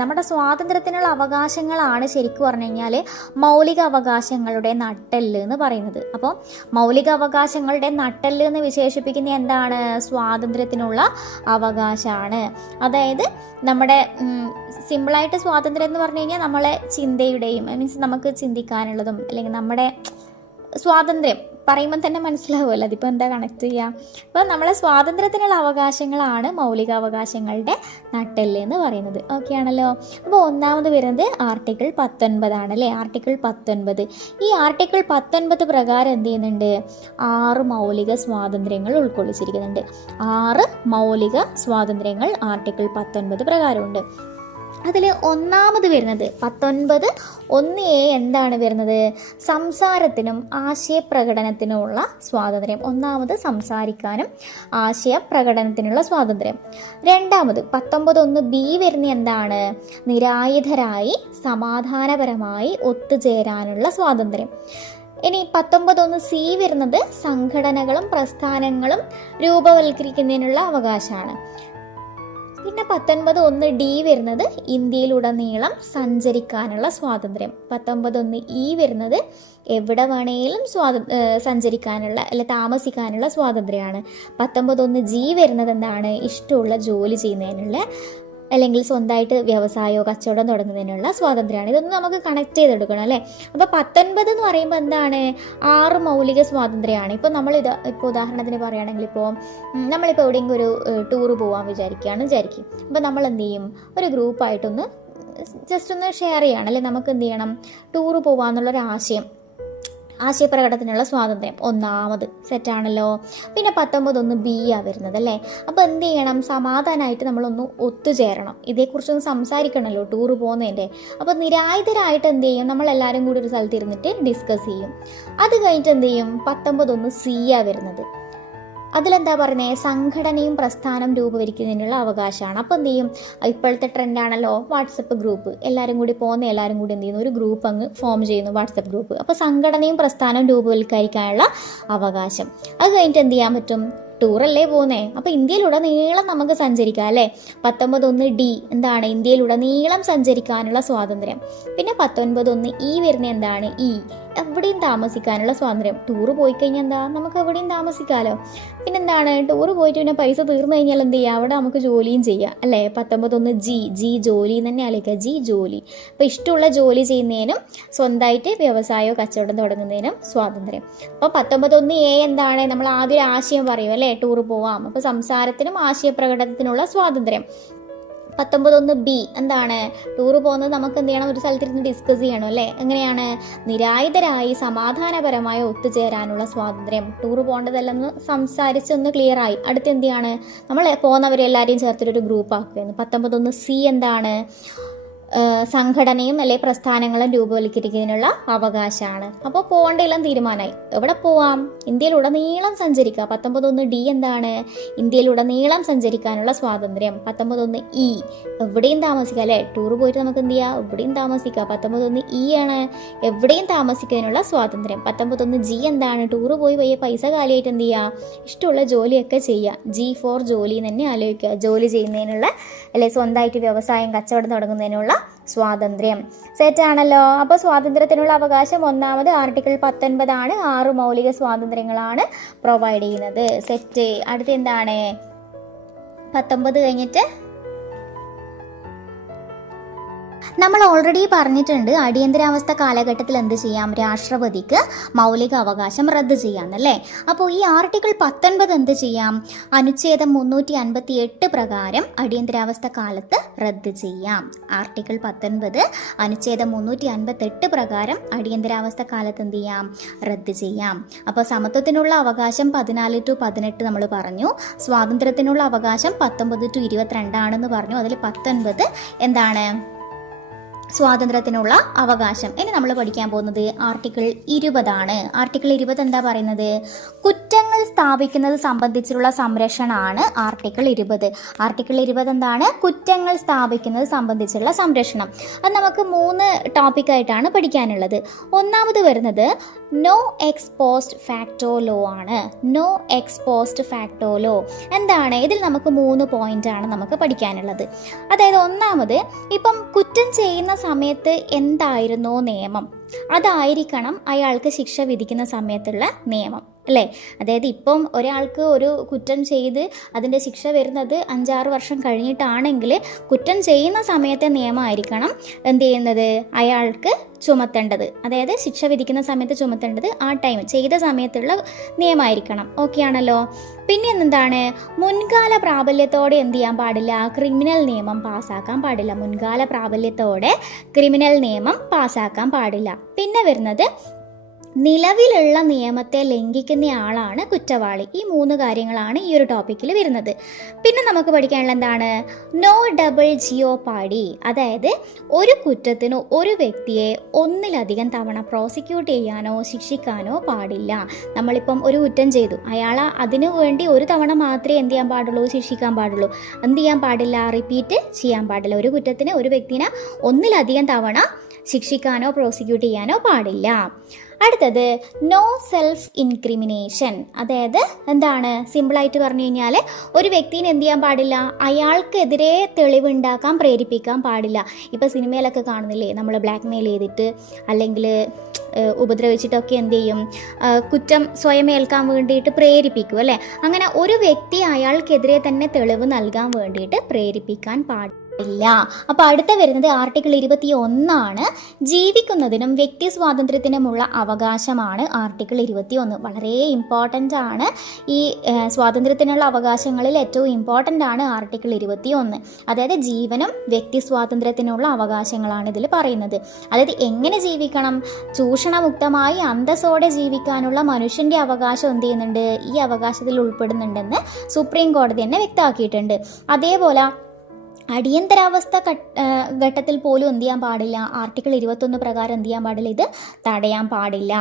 നമ്മുടെ സ്വാതന്ത്ര്യത്തിനുള്ള അവകാശങ്ങളാണ് ശരിക്കും പറഞ്ഞു കഴിഞ്ഞാൽ മൗലിക അവകാശങ്ങളുടെ നട്ടെല്ല് എന്ന് പറയുന്നത്. അപ്പോൾ മൗലിക അവകാശങ്ങളുടെ നട്ടെല്ല് എന്ന് വിശേഷിപ്പിക്കുന്ന എന്താണ്, സ്വാതന്ത്ര്യത്തിനുള്ള അവകാശമാണ്. അതായത് നമ്മുടെ സിമ്പിളായിട്ട് സ്വാതന്ത്ര്യം എന്ന് പറഞ്ഞു കഴിഞ്ഞാൽ നമ്മളെ ചിന്തയുടെയും മീൻസ് നമുക്ക് ചിന്തിക്കാനുള്ളതും അല്ലെങ്കിൽ നമ്മുടെ സ്വാതന്ത്ര്യം പറയുമ്പോൾ തന്നെ മനസ്സിലാവുമല്ലോ അതിപ്പോൾ എന്താ കണക്ട് ചെയ്യുക. അപ്പോൾ നമ്മളെ സ്വാതന്ത്ര്യത്തിനുള്ള അവകാശങ്ങളാണ് മൗലികാവകാശങ്ങളുടെ നട്ടെല്ല് എന്ന് പറയുന്നത്. ഓക്കെ ആണല്ലോ. അപ്പോൾ ഒന്നാമത് വരുന്നത് ആർട്ടിക്കിൾ 19 ആണ് അല്ലേ. ആർട്ടിക്കിൾ 19 ഈ ആർട്ടിക്കിൾ 19 പ്രകാരം എന്ത് ചെയ്യുന്നുണ്ട്, 6 മൗലിക സ്വാതന്ത്ര്യങ്ങൾ ഉൾക്കൊള്ളിച്ചിരിക്കുന്നുണ്ട്. 6 മൗലിക സ്വാതന്ത്ര്യങ്ങൾ ആർട്ടിക്കിൾ 19 പ്രകാരമുണ്ട്. അതിൽ ഒന്നാമത് വരുന്നത് 19(1)(a) എന്താണ് വരുന്നത്, സംസാരത്തിനും ആശയപ്രകടനത്തിനുമുള്ള സ്വാതന്ത്ര്യം. ഒന്നാമത് സംസാരിക്കാനും ആശയപ്രകടനത്തിനുള്ള സ്വാതന്ത്ര്യം. രണ്ടാമത് 19(1)(b) വരുന്ന എന്താണ്, നിരായുധരായി സമാധാനപരമായി ഒത്തുചേരാനുള്ള സ്വാതന്ത്ര്യം. ഇനി 19(1)(c) വരുന്നത് സംഘടനകളും പ്രസ്ഥാനങ്ങളും രൂപവൽക്കരിക്കുന്നതിനുള്ള അവകാശമാണ്. പിന്നെ 19(1) വരുന്നത് ഇന്ത്യയിലുടനീളം സഞ്ചരിക്കാനുള്ള സ്വാതന്ത്ര്യം. 19(1) വരുന്നത് എവിടെ വേണേലും സഞ്ചരിക്കാനുള്ള അല്ലെ താമസിക്കാനുള്ള സ്വാതന്ത്ര്യമാണ്. 19(1) വരുന്നത് എന്താണ്? ഇഷ്ടമുള്ള ജോലി ചെയ്യുന്നതിനുള്ള അല്ലെങ്കിൽ സ്വന്തമായിട്ട് വ്യവസായമോ കച്ചവടം തുടങ്ങുന്നതിനുള്ള സ്വാതന്ത്ര്യമാണ്. ഇതൊന്നും നമുക്ക് കണക്ട് ചെയ്തെടുക്കണം അല്ലേ. അപ്പോൾ 19 എന്ന് പറയുമ്പോൾ എന്താണ്? 6 മൗലിക സ്വാതന്ത്ര്യമാണ്. ഇപ്പോൾ ഇപ്പോൾ ഉദാഹരണത്തിന് പറയുകയാണെങ്കിൽ ഇപ്പോൾ നമ്മളിപ്പോൾ എവിടെയെങ്കിലും ഒരു ടൂറ് പോകാൻ വിചാരിക്കും. അപ്പോൾ നമ്മൾ എന്ത് ചെയ്യും? ഒരു ഗ്രൂപ്പായിട്ടൊന്ന് ജസ്റ്റ് ഒന്ന് ഷെയർ ചെയ്യണം അല്ലേ. നമുക്ക് എന്ത് ചെയ്യണം? ടൂറ് പോകാമെന്നുള്ളൊരു ആശയപ്രകടനത്തിനുള്ള സ്വാതന്ത്ര്യം ഒന്നാമത് സെറ്റാണല്ലോ. പിന്നെ 19(1) വരുന്നത് അല്ലേ. അപ്പോൾ എന്ത് ചെയ്യണം? സമാധാനമായിട്ട് നമ്മളൊന്ന് ഒത്തുചേരണം, ഇതേക്കുറിച്ചൊന്ന് സംസാരിക്കണമല്ലോ ടൂറ് പോകുന്നതിൻ്റെ. അപ്പോൾ നിരായുധരായിട്ട് എന്ത് ചെയ്യും? നമ്മളെല്ലാവരും കൂടി ഒരു സ്ഥലത്ത് ഇരുന്നിട്ട് ഡിസ്കസ് ചെയ്യും. അത് കഴിഞ്ഞിട്ട് എന്ത് ചെയ്യും? 19(1) വരുന്നത്. അതിലെന്താ പറയുന്നത്? സംഘടനയും പ്രസ്ഥാനം രൂപീകരിക്കുന്നതിനുള്ള അവകാശമാണ്. അപ്പോൾ എന്ത് ചെയ്യും? ഇപ്പോഴത്തെ ട്രെൻഡാണല്ലോ വാട്സപ്പ് ഗ്രൂപ്പ്. എല്ലാവരും കൂടി എന്ത് ചെയ്യുന്നു? ഒരു ഗ്രൂപ്പ് അങ്ങ് ഫോം ചെയ്യുന്നു, വാട്സപ്പ് ഗ്രൂപ്പ്. അപ്പോൾ സംഘടനയും പ്രസ്ഥാനവും രൂപവൽക്കരിക്കാനുള്ള അവകാശം. അത് കഴിഞ്ഞിട്ട് എന്ത് ചെയ്യാൻ പറ്റും? ടൂറല്ലേ പോകുന്നേ, അപ്പോൾ ഇന്ത്യയിലുടനീളം നമുക്ക് സഞ്ചരിക്കാം അല്ലേ. 19(1) എന്താണ്? ഇന്ത്യയിലുടനീളം സഞ്ചരിക്കാനുള്ള സ്വാതന്ത്ര്യം. പിന്നെ 19(1) വരുന്ന എന്താണ്? എവിടെയും താമസിക്കാനുള്ള സ്വാതന്ത്ര്യം. ടൂറ് പോയി കഴിഞ്ഞാൽ എന്താ? നമുക്ക് എവിടെയും താമസിക്കാമല്ലോ. പിന്നെന്താണ്? ടൂറ് പോയിട്ട് പിന്നെ പൈസ തീർന്നു കഴിഞ്ഞാൽ എന്ത് ചെയ്യുക? അവിടെ നമുക്ക് ജോലിയും ചെയ്യാം അല്ലേ. 19(1) ജോലി എന്ന് തന്നെ ആലോചിക്കുക. ജോലി. അപ്പോൾ ഇഷ്ടമുള്ള ജോലി ചെയ്യുന്നതിനും സ്വന്തമായിട്ട് വ്യവസായമോ കച്ചവടം തുടങ്ങുന്നതിനും സ്വാതന്ത്ര്യം. അപ്പോൾ 19(1) എന്താണ്? നമ്മൾ ആദ്യം ആശയം പറയും അല്ലേ, ടൂറ് പോവാം. അപ്പോൾ സംസാരത്തിനും ആശയപ്രകടനത്തിനുള്ള സ്വാതന്ത്ര്യം. 19(1) എന്താണ്? ടൂറ് പോകുന്നത് നമുക്ക് എന്ത് ചെയ്യണം? ഒരു സ്ഥലത്തിരുന്ന് ഡിസ്കസ് ചെയ്യണം അല്ലേ. എങ്ങനെയാണ്? നിരായുധരായി സമാധാനപരമായി ഒത്തുചേരാനുള്ള സ്വാതന്ത്ര്യം. ടൂറ് പോകേണ്ടതെല്ലാം സംസാരിച്ചൊന്ന് ക്ലിയർ ആയി. അടുത്ത് എന്ത് ചെയ്യാണ്? നമ്മൾ പോകുന്നവരെല്ലാവരെയും ചേർത്തൊരു ഗ്രൂപ്പ് ആക്കുകയാണ്. 19(1) എന്താണ്? സംഘടനയും അല്ലെ പ്രസ്ഥാനങ്ങളും രൂപവൽക്കരിക്കുന്നതിനുള്ള അവകാശമാണ്. അപ്പോൾ പോകേണ്ടതെല്ലാം തീരുമാനമായി. എവിടെ പോവാം? ഇന്ത്യയിലുടനീളം സഞ്ചരിക്കുക. 19(1) എന്താണ്? ഇന്ത്യയിലുടനീളം സഞ്ചരിക്കാനുള്ള സ്വാതന്ത്ര്യം. 19(1) എവിടെയും താമസിക്കുക അല്ലേ. ടൂറ് പോയിട്ട് നമുക്ക് എന്ത് ചെയ്യാം? എവിടെയും താമസിക്കുക. 19(1) ആണ് എവിടെയും താമസിക്കുന്നതിനുള്ള സ്വാതന്ത്ര്യം. 19(1) എന്താണ്? ടൂറ് പോയി പൈസ കാലിയായിട്ട് എന്ത് ചെയ്യുക? ഇഷ്ടമുള്ള ജോലിയൊക്കെ ചെയ്യുക. G4 ജോലി തന്നെ ആലോചിക്കുക. ജോലി ചെയ്യുന്നതിനുള്ള അല്ലെ സ്വന്തമായിട്ട് വ്യവസായം കച്ചവടം തുടങ്ങുന്നതിനുള്ള സ്വാതന്ത്ര്യം. സെറ്റാണല്ലോ. അപ്പോൾ സ്വാതന്ത്ര്യത്തിനുള്ള അവകാശം ഒന്നാമത് ആർട്ടിക്കിൾ 19 ആണ്. 6 മൗലിക സ്വാതന്ത്ര്യങ്ങളാണ് പ്രൊവൈഡ് ചെയ്യുന്നത്. സെറ്റ്. അടുത്ത് എന്താണ്? 19 കഴിഞ്ഞിട്ട് നമ്മൾ ഓൾറെഡി പറഞ്ഞിട്ടുണ്ട് അടിയന്തരാവസ്ഥ കാലഘട്ടത്തിൽ എന്ത് ചെയ്യാം? രാഷ്ട്രപതിക്ക് മൗലിക അവകാശം റദ്ദ് ചെയ്യാന്നല്ലേ. അപ്പോൾ ഈ ആർട്ടിക്കിൾ 19 എന്ത് ചെയ്യാം? അനുച്ഛേദം 358 പ്രകാരം അടിയന്തരാവസ്ഥ കാലത്ത് റദ്ദ് ചെയ്യാം. ആർട്ടിക്കിൾ 19 അനുച്ഛേദം 358 പ്രകാരം അടിയന്തരാവസ്ഥ കാലത്ത് എന്ത് ചെയ്യാം? റദ്ദ് ചെയ്യാം. അപ്പോൾ സമത്വത്തിനുള്ള അവകാശം 14-18 നമ്മൾ പറഞ്ഞു. സ്വാതന്ത്ര്യത്തിനുള്ള അവകാശം 19-22 ആണെന്ന് പറഞ്ഞു. അതിൽ 19 എന്താണ്? സ്വാതന്ത്ര്യത്തിനുള്ള അവകാശം. ഇനി നമ്മൾ പഠിക്കാൻ പോകുന്നത് ആർട്ടിക്കിൾ 20 ആണ്. ആർട്ടിക്കിൾ 20 എന്താ പറയുന്നത്? കുറ്റങ്ങൾ സ്ഥാപിക്കുന്നത് സംബന്ധിച്ചുള്ള സംരക്ഷണമാണ് ആർട്ടിക്കിൾ 20. ആർട്ടിക്കിൾ 20 എന്താണ്? കുറ്റങ്ങൾ സ്ഥാപിക്കുന്നത് സംബന്ധിച്ചുള്ള സംരക്ഷണം. അത് നമുക്ക് 3 ടോപ്പിക്കായിട്ടാണ് പഠിക്കാനുള്ളത്. ഒന്നാമത് വരുന്നത് no ex post facto law ആണ്. No ex post facto law എന്താണ്? ഇതിൽ നമുക്ക് 3 പോയിന്റാണ് നമുക്ക് പഠിക്കാനുള്ളത്. അതായത് ഒന്നാമത്, ഇപ്പം കുറ്റം ചെയ്യുന്ന സമയത്ത് എന്തായിരുന്നോ നിയമം, അതായിരിക്കണം അയാൾക്ക് ശിക്ഷ വിധിക്കുന്ന സമയത്തുള്ള നിയമം അല്ലേ. അതായത് ഇപ്പം ഒരാൾക്ക് ഒരു കുറ്റം ചെയ്ത് അതിൻ്റെ ശിക്ഷ വരുന്നത് 5-6 വർഷം കഴിഞ്ഞിട്ടാണെങ്കിൽ കുറ്റം ചെയ്യുന്ന സമയത്തെ നിയമമായിരിക്കണം എന്ത് ചെയ്യുന്നത്? അയാൾക്ക് ചുമത്തേണ്ടത്. അതായത് ശിക്ഷ വിധിക്കുന്ന സമയത്ത് ചുമത്തേണ്ടത് ആ ടൈം ചെയ്ത സമയത്തുള്ള നിയമമായിരിക്കണം. ഓക്കെ ആണല്ലോ. പിന്നെ എന്താണ്? മുൻകാല പ്രാബല്യത്തോടെ എന്ത് ചെയ്യാൻ പാടില്ല? ക്രിമിനൽ നിയമം പാസ്സാക്കാൻ പാടില്ല. മുൻകാല പ്രാബല്യത്തോടെ ക്രിമിനൽ നിയമം പാസ്സാക്കാൻ പാടില്ല. പിന്നെ വരുന്നത് നിലവിലുള്ള നിയമത്തെ ലംഘിക്കുന്ന ആളാണ് കുറ്റവാളി. ഈ 3 കാര്യങ്ങളാണ് ഈ ഒരു ടോപ്പിക്കിൽ വരുന്നത്. പിന്നെ നമുക്ക് പഠിക്കാനുള്ള എന്താണ്? No double jeopardy. അതായത് ഒരു കുറ്റത്തിനു ഒരു വ്യക്തിയെ ഒന്നിലധികം തവണ പ്രോസിക്യൂട്ട് ചെയ്യാനോ ശിക്ഷിക്കാനോ പാടില്ല. നമ്മളിപ്പം ഒരു കുറ്റം ചെയ്തു, അയാൾ അതിനു വേണ്ടി ഒരു തവണ മാത്രമേ എന്ത് ചെയ്യാൻ പാടുള്ളൂ? ശിക്ഷിക്കാൻ പാടുള്ളൂ. എന്ത് ചെയ്യാൻ പാടില്ല? റിപ്പീറ്റ് ചെയ്യാൻ പാടില്ല. ഒരു കുറ്റത്തിന് ഒരു വ്യക്തിനെ ഒന്നിലധികം തവണ ശിക്ഷിക്കാനോ പ്രോസിക്യൂട്ട് ചെയ്യാനോ പാടില്ല. അടുത്തത് നോ സെൽഫ് ഇൻക്രിമിനേഷൻ. അതായത് എന്താണ്, സിമ്പിളായിട്ട് പറഞ്ഞു കഴിഞ്ഞാൽ ഒരു വ്യക്തിനെ എന്ത് ചെയ്യാൻ പാടില്ല, അയാൾക്കെതിരെ തെളിവുണ്ടാക്കാൻ പ്രേരിപ്പിക്കാൻ പാടില്ല. ഇപ്പോൾ സിനിമയിലൊക്കെ കാണുന്നില്ലേ, നമ്മൾ ബ്ലാക്ക് മെയിൽ ചെയ്തിട്ട് അല്ലെങ്കിൽ ഉപദ്രവിച്ചിട്ടൊക്കെ എന്ത് ചെയ്യും, കുറ്റം സ്വയം ഏൽക്കാൻ വേണ്ടിയിട്ട് പ്രേരിപ്പിക്കും അല്ലേ. അങ്ങനെ ഒരു വ്യക്തി അയാൾക്കെതിരെ തന്നെ തെളിവ് നൽകാൻ വേണ്ടിയിട്ട് പ്രേരിപ്പിക്കാൻ പാടില്ല. അപ്പോൾ അടുത്ത വരുന്നത് ആർട്ടിക്കിൾ 21 ജീവിക്കുന്നതിനും വ്യക്തി സ്വാതന്ത്ര്യത്തിനുമുള്ള അവകാശമാണ് ആർട്ടിക്കിൾ 21. വളരെ ഇമ്പോർട്ടൻ്റ് ആണ്. ഈ സ്വാതന്ത്ര്യത്തിനുള്ള അവകാശങ്ങളിൽ ഏറ്റവും ഇമ്പോർട്ടൻ്റ് ആണ് ആർട്ടിക്കിൾ 21. അതായത് ജീവനും വ്യക്തി സ്വാതന്ത്ര്യത്തിനുള്ള അവകാശങ്ങളാണ് ഇതിൽ പറയുന്നത്. അതായത് എങ്ങനെ ജീവിക്കണം, ചൂഷണമുക്തമായി അന്തസ്സോടെ ജീവിക്കാനുള്ള മനുഷ്യൻ്റെ അവകാശം എന്ത് ചെയ്യുന്നുണ്ട്, ഈ അവകാശത്തിൽ ഉൾപ്പെടുന്നുണ്ടെന്ന് സുപ്രീം കോടതി തന്നെ വ്യക്തമാക്കിയിട്ടുണ്ട്. അതേപോലെ അടിയന്തരാവസ്ഥ ഘട്ടത്തിൽ പോലും എന്ത് ചെയ്യാൻ പാടില്ല, ആർട്ടിക്കിൾ 21 പ്രകാരം എന്ത് ചെയ്യാൻ പാടില്ല, ഇത് തടയാൻ പാടില്ല.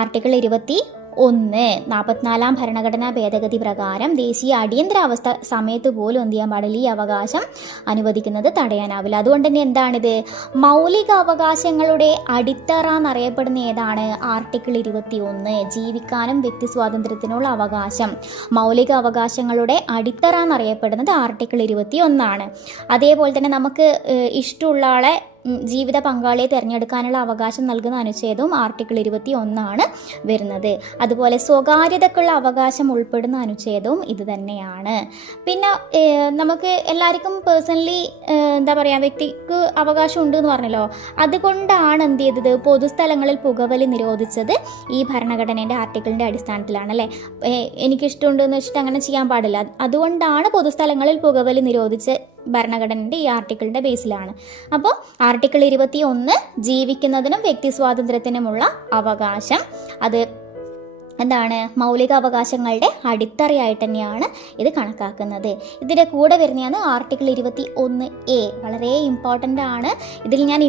ആർട്ടിക്കിൾ 44 ഭരണഘടനാ ഭേദഗതി പ്രകാരം ദേശീയ അടിയന്തരാവസ്ഥ സമയത്ത് പോലും എന്ത് ചെയ്യാൻ പാടില്ല, ഈ അവകാശം അനുവദിക്കുന്നത് തടയാനാവില്ല. അതുകൊണ്ട് തന്നെ എന്താണിത്, മൗലിക അവകാശങ്ങളുടെ അടിത്തറ എന്നറിയപ്പെടുന്ന ഏതാണ്, ആർട്ടിക്കിൾ 21. ജീവിക്കാനും വ്യക്തി സ്വാതന്ത്ര്യത്തിനുള്ള അവകാശം, മൗലിക അവകാശങ്ങളുടെ അടിത്തറ എന്നറിയപ്പെടുന്നത് ആർട്ടിക്കിൾ 21. അതേപോലെ തന്നെ നമുക്ക് ഇഷ്ടമുള്ള ആളെ ജീവിത പങ്കാളിയെ തിരഞ്ഞെടുക്കാനുള്ള അവകാശം നൽകുന്ന അനുച്ഛേദവും ആർട്ടിക്കിൾ 21 വരുന്നത്. അതുപോലെ സ്വകാര്യതക്കുള്ള അവകാശം ഉൾപ്പെടുന്ന അനുച്ഛേദവും ഇത് തന്നെയാണ്. പിന്നെ നമുക്ക് എല്ലാവർക്കും പേഴ്സണലി എന്താ പറയുക, വ്യക്തിക്ക് അവകാശം ഉണ്ട് എന്ന് പറഞ്ഞല്ലോ, അതുകൊണ്ടാണ് എന്ത് ചെയ്തത്, പൊതുസ്ഥലങ്ങളിൽ പുകവലി നിരോധിച്ചത് ഈ ഭരണഘടനയുടെ ആർട്ടിക്കിളിൻ്റെ അടിസ്ഥാനത്തിലാണ് അല്ലേ. എനിക്കിഷ്ടമുണ്ടെന്ന് വെച്ചിട്ട് അങ്ങനെ ചെയ്യാൻ പാടില്ല, അതുകൊണ്ടാണ് പൊതുസ്ഥലങ്ങളിൽ പുകവലി നിരോധിച്ച് ഭരണഘടനയുടെ ഈ ആർട്ടിക്കിളിൻ്റെ ബേസിലാണ്. അപ്പോൾ ആർട്ടിക്കിൾ 21 ജീവിക്കുന്നതിനും വ്യക്തി സ്വാതന്ത്ര്യത്തിനുമുള്ള അവകാശം, അത് എന്താണ്, മൗലിക അവകാശങ്ങളുടെ അടിത്തറയായിട്ട് തന്നെയാണ് ഇത് കണക്കാക്കുന്നത്. ഇതിൻ്റെ കൂടെ വരുന്നതാണ് ആർട്ടിക്കിൾ 21A. വളരെ ഇമ്പോർട്ടൻ്റ് ആണ്. ഇതിൽ ഞാൻ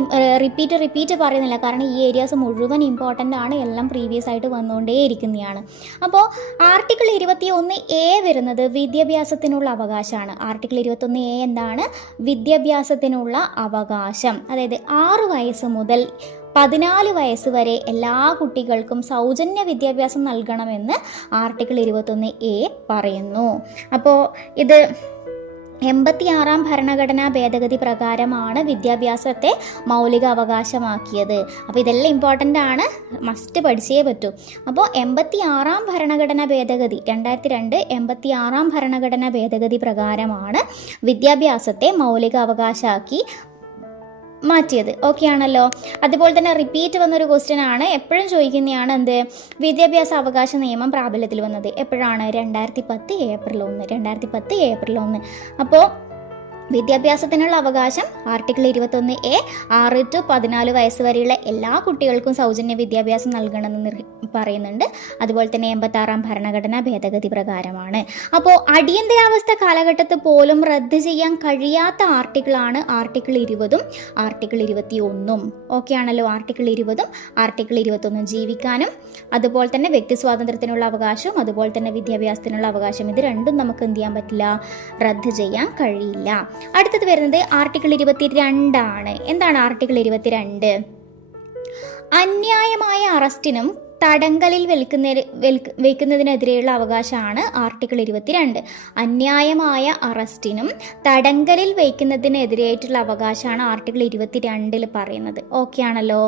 റിപ്പീറ്റ് പറയുന്നില്ല, കാരണം ഈ ഏരിയാസ് മുഴുവൻ ഇമ്പോർട്ടൻ്റ് ആണ്, എല്ലാം പ്രീവിയസ് ആയിട്ട് വന്നുകൊണ്ടേയിരിക്കുന്നതാണ്. അപ്പോൾ ആർട്ടിക്കിൾ 21A വരുന്നത് വിദ്യാഭ്യാസത്തിനുള്ള അവകാശമാണ്. ആർട്ടിക്കിൾ 21A എന്താണ്, വിദ്യാഭ്യാസത്തിനുള്ള അവകാശം. അതായത് 6 വയസ്സ് മുതൽ 14 വയസ്സ് വരെ എല്ലാ കുട്ടികൾക്കും സൗജന്യ വിദ്യാഭ്യാസം നൽകണമെന്ന് ആർട്ടിക്കിൾ 21A പറയുന്നു. അപ്പോൾ ഇത് 86 ഭരണഘടനാ ഭേദഗതി പ്രകാരമാണ് വിദ്യാഭ്യാസത്തെ മൗലിക അവകാശമാക്കിയത്. അപ്പോൾ ഇതെല്ലാം ഇമ്പോർട്ടൻ്റ് ആണ്, മസ്റ്റ് പഠിച്ചേ പറ്റൂ. അപ്പോൾ 86 ഭരണഘടനാ ഭേദഗതി 2002 86 ഭരണഘടനാ ഭേദഗതി പ്രകാരമാണ് വിദ്യാഭ്യാസത്തെ മൗലിക അവകാശമാക്കി മാറ്റിയത്. ഓക്കെ ആണല്ലോ. അതുപോലെ തന്നെ റിപ്പീറ്റ് വന്നൊരു ക്വസ്റ്റ്യൻ ആണ്, എപ്പോഴും ചോദിക്കുന്നതാണ്, എന്ത്, വിദ്യാഭ്യാസ അവകാശ നിയമം പ്രാബല്യത്തിൽ വന്നത് എപ്പോഴാണ്, 2010 ഏപ്രിൽ 1. അപ്പോൾ വിദ്യാഭ്യാസത്തിനുള്ള അവകാശം ആർട്ടിക്കിൾ 21A 6 to 14 വയസ്സ് വരെയുള്ള എല്ലാ കുട്ടികൾക്കും സൗജന്യ വിദ്യാഭ്യാസം നൽകണമെന്ന് പറയുന്നുണ്ട്. അതുപോലെ തന്നെ 86 ഭരണഘടനാ ഭേദഗതി പ്രകാരമാണ്. അപ്പോൾ അടിയന്തരാവസ്ഥ കാലഘട്ടത്തിൽ പോലും റദ്ദ് ചെയ്യാൻ കഴിയാത്ത ആർട്ടിക്കിളാണ് ആർട്ടിക്കിൾ 20 ആർട്ടിക്കിൾ 21. ഓക്കെ ആണല്ലോ. ആർട്ടിക്കിൾ 20 ആർട്ടിക്കിൾ 21 ജീവിക്കാനും അതുപോലെ തന്നെ വ്യക്തി സ്വാതന്ത്ര്യത്തിനുള്ള അവകാശവും അതുപോലെ തന്നെ വിദ്യാഭ്യാസത്തിനുള്ള അവകാശം, ഇത് രണ്ടും നമുക്ക് എന്ത് ചെയ്യാൻ പറ്റില്ല, റദ്ദ് ചെയ്യാൻ കഴിയില്ല. അടുത്തത് വരുന്നത് ആർട്ടിക്കിൾ 22 ആണ്. എന്താണ് ആർട്ടിക്കിൾ 22? അന്യായമായ അറസ്റ്റിനും തടങ്കലിൽ വയ്ക്കുന്നതിനെതിരെയുള്ള അവകാശമാണ് ആർട്ടിക്കിൾ 22. അന്യായമായ അറസ്റ്റിനും തടങ്കലിൽ വയ്ക്കുന്നതിനെതിരായിട്ടുള്ള അവകാശമാണ് ആർട്ടിക്കിൾ 22 പറയുന്നത്. ഓക്കെ ആണല്ലോ.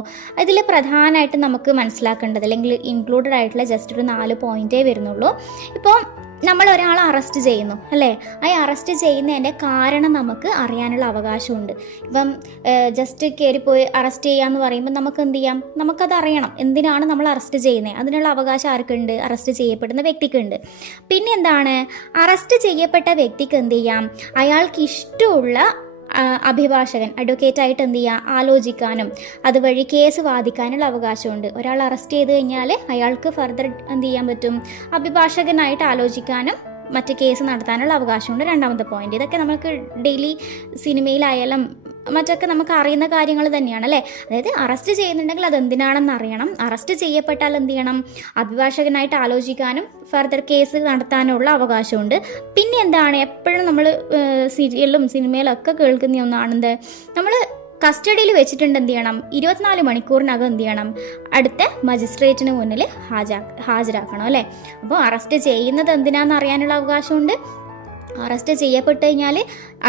ഇതിൽ പ്രധാനമായിട്ട് നമുക്ക് മനസ്സിലാക്കേണ്ടത് അല്ലെങ്കിൽ ഇൻക്ലൂഡഡ് ആയിട്ടുള്ള ജസ്റ്റ് ഒരു 4 പോയിന്റേ വരുന്നുള്ളൂ. ഇപ്പോൾ നമ്മൾ ഒരാളെ അറസ്റ്റ് ചെയ്യുന്നു അല്ലേ, ആ അറസ്റ്റ് ചെയ്യുന്നതിൻ്റെ കാരണം നമുക്ക് അറിയാനുള്ള അവകാശമുണ്ട്. ഇപ്പം ജസ്റ്റ് കയറിപ്പോയി അറസ്റ്റ് ചെയ്യാന്ന് പറയുമ്പോൾ നമുക്ക് എന്ത് ചെയ്യാം, നമുക്കത് അറിയണം, എന്തിനാണ് നമ്മൾ അറസ്റ്റ് ചെയ്യുന്നത്, അതിനുള്ള അവകാശം ആർക്കുണ്ട്, അറസ്റ്റ് ചെയ്യപ്പെടുന്ന വ്യക്തിക്കുണ്ട്. പിന്നെ എന്താണ്, അറസ്റ്റ് ചെയ്യപ്പെട്ട വ്യക്തിക്ക് എന്ത് ചെയ്യാം, അയാൾക്ക് ഇഷ്ടമുള്ള അഭിഭാഷകൻ അഡ്വക്കേറ്റായിട്ട് എന്ത് ചെയ്യുക, ആലോചിക്കാനും അതുവഴി കേസ് വാദിക്കാനുള്ള അവകാശമുണ്ട്. ഒരാൾ അറസ്റ്റ് ചെയ്ത് കഴിഞ്ഞാൽ അയാൾക്ക് ഫർദർ എന്ത് ചെയ്യാൻ പറ്റും, അഭിഭാഷകനായിട്ട് ആലോചിക്കാനും മറ്റ് കേസ് നടത്താനുള്ള അവകാശമുണ്ട്. 2ാമത്തെ പോയിന്റ്. ഇതൊക്കെ നമുക്ക് ഡെയിലി സിനിമയിലായാലും മറ്റൊക്കെ നമുക്ക് അറിയുന്ന കാര്യങ്ങൾ തന്നെയാണ് അല്ലേ. അതായത് അറസ്റ്റ് ചെയ്യുന്നുണ്ടെങ്കിൽ അതെന്തിനാണെന്ന് അറിയണം, അറസ്റ്റ് ചെയ്യപ്പെട്ടാൽ എന്ത് ചെയ്യണം, അഭിഭാഷകനായിട്ട് ആലോചിക്കാനും ഫർദർ കേസ് നടത്താനുള്ള അവകാശമുണ്ട്. പിന്നെ എന്താണ്, എപ്പോഴും നമ്മൾ സീരിയലിലും സിനിമയിലും ഒക്കെ കേൾക്കുന്ന ഒന്നാണെന്ത്, നമ്മൾ കസ്റ്റഡിയിൽ വെച്ചിട്ടുണ്ട് എന്ത് ചെയ്യണം, 24 മണിക്കൂറിനകം എന്ത് ചെയ്യണം, അടുത്ത മജിസ്ട്രേറ്റിന് മുന്നിൽ ഹാജരാക്കണം അല്ലേ. അപ്പോൾ അറസ്റ്റ് ചെയ്യുന്നത് എന്തിനാണെന്ന് അറിയാനുള്ള അവകാശമുണ്ട്. അറസ്റ്റ് ചെയ്യപ്പെട്ട് കഴിഞ്ഞാൽ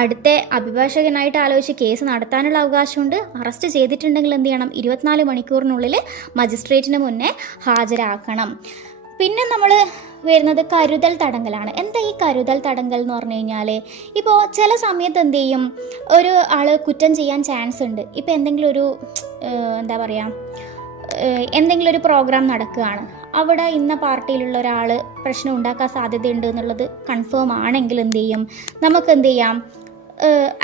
അടുത്ത അഭിഭാഷകനായിട്ട് ആലോചിച്ച് കേസ് നടത്താനുള്ള അവകാശമുണ്ട്. അറസ്റ്റ് ചെയ്തിട്ടുണ്ടെങ്കിൽ എന്ത് ചെയ്യണം, 24 മണിക്കൂറിനുള്ളിൽ മജിസ്ട്രേറ്റിന് മുന്നേ ഹാജരാക്കണം. പിന്നെ നമ്മൾ വരുന്നത് കരുതൽ തടങ്കലാണ്. എന്താ ഈ കരുതൽ തടങ്കൽ എന്ന് പറഞ്ഞു കഴിഞ്ഞാൽ, ഇപ്പോൾ ചില സമയത്ത് എന്ത് ചെയ്യും, ഒരു ആൾ കുറ്റം ചെയ്യാൻ ചാൻസ് ഉണ്ട്. ഇപ്പോൾ എന്തെങ്കിലും ഒരു എന്താ പറയുക, എന്തെങ്കിലും ഒരു പ്രോഗ്രാം നടക്കുകയാണ്, അവിടെ ഇന്ന പാർട്ടിയിലുള്ള ഒരാൾ പ്രശ്നം ഉണ്ടാക്കാൻ സാധ്യതയുണ്ട് എന്നുള്ളത് കൺഫേം ആണെങ്കിൽ എന്ത് ചെയ്യും, നമുക്ക് എന്ത് ചെയ്യാം,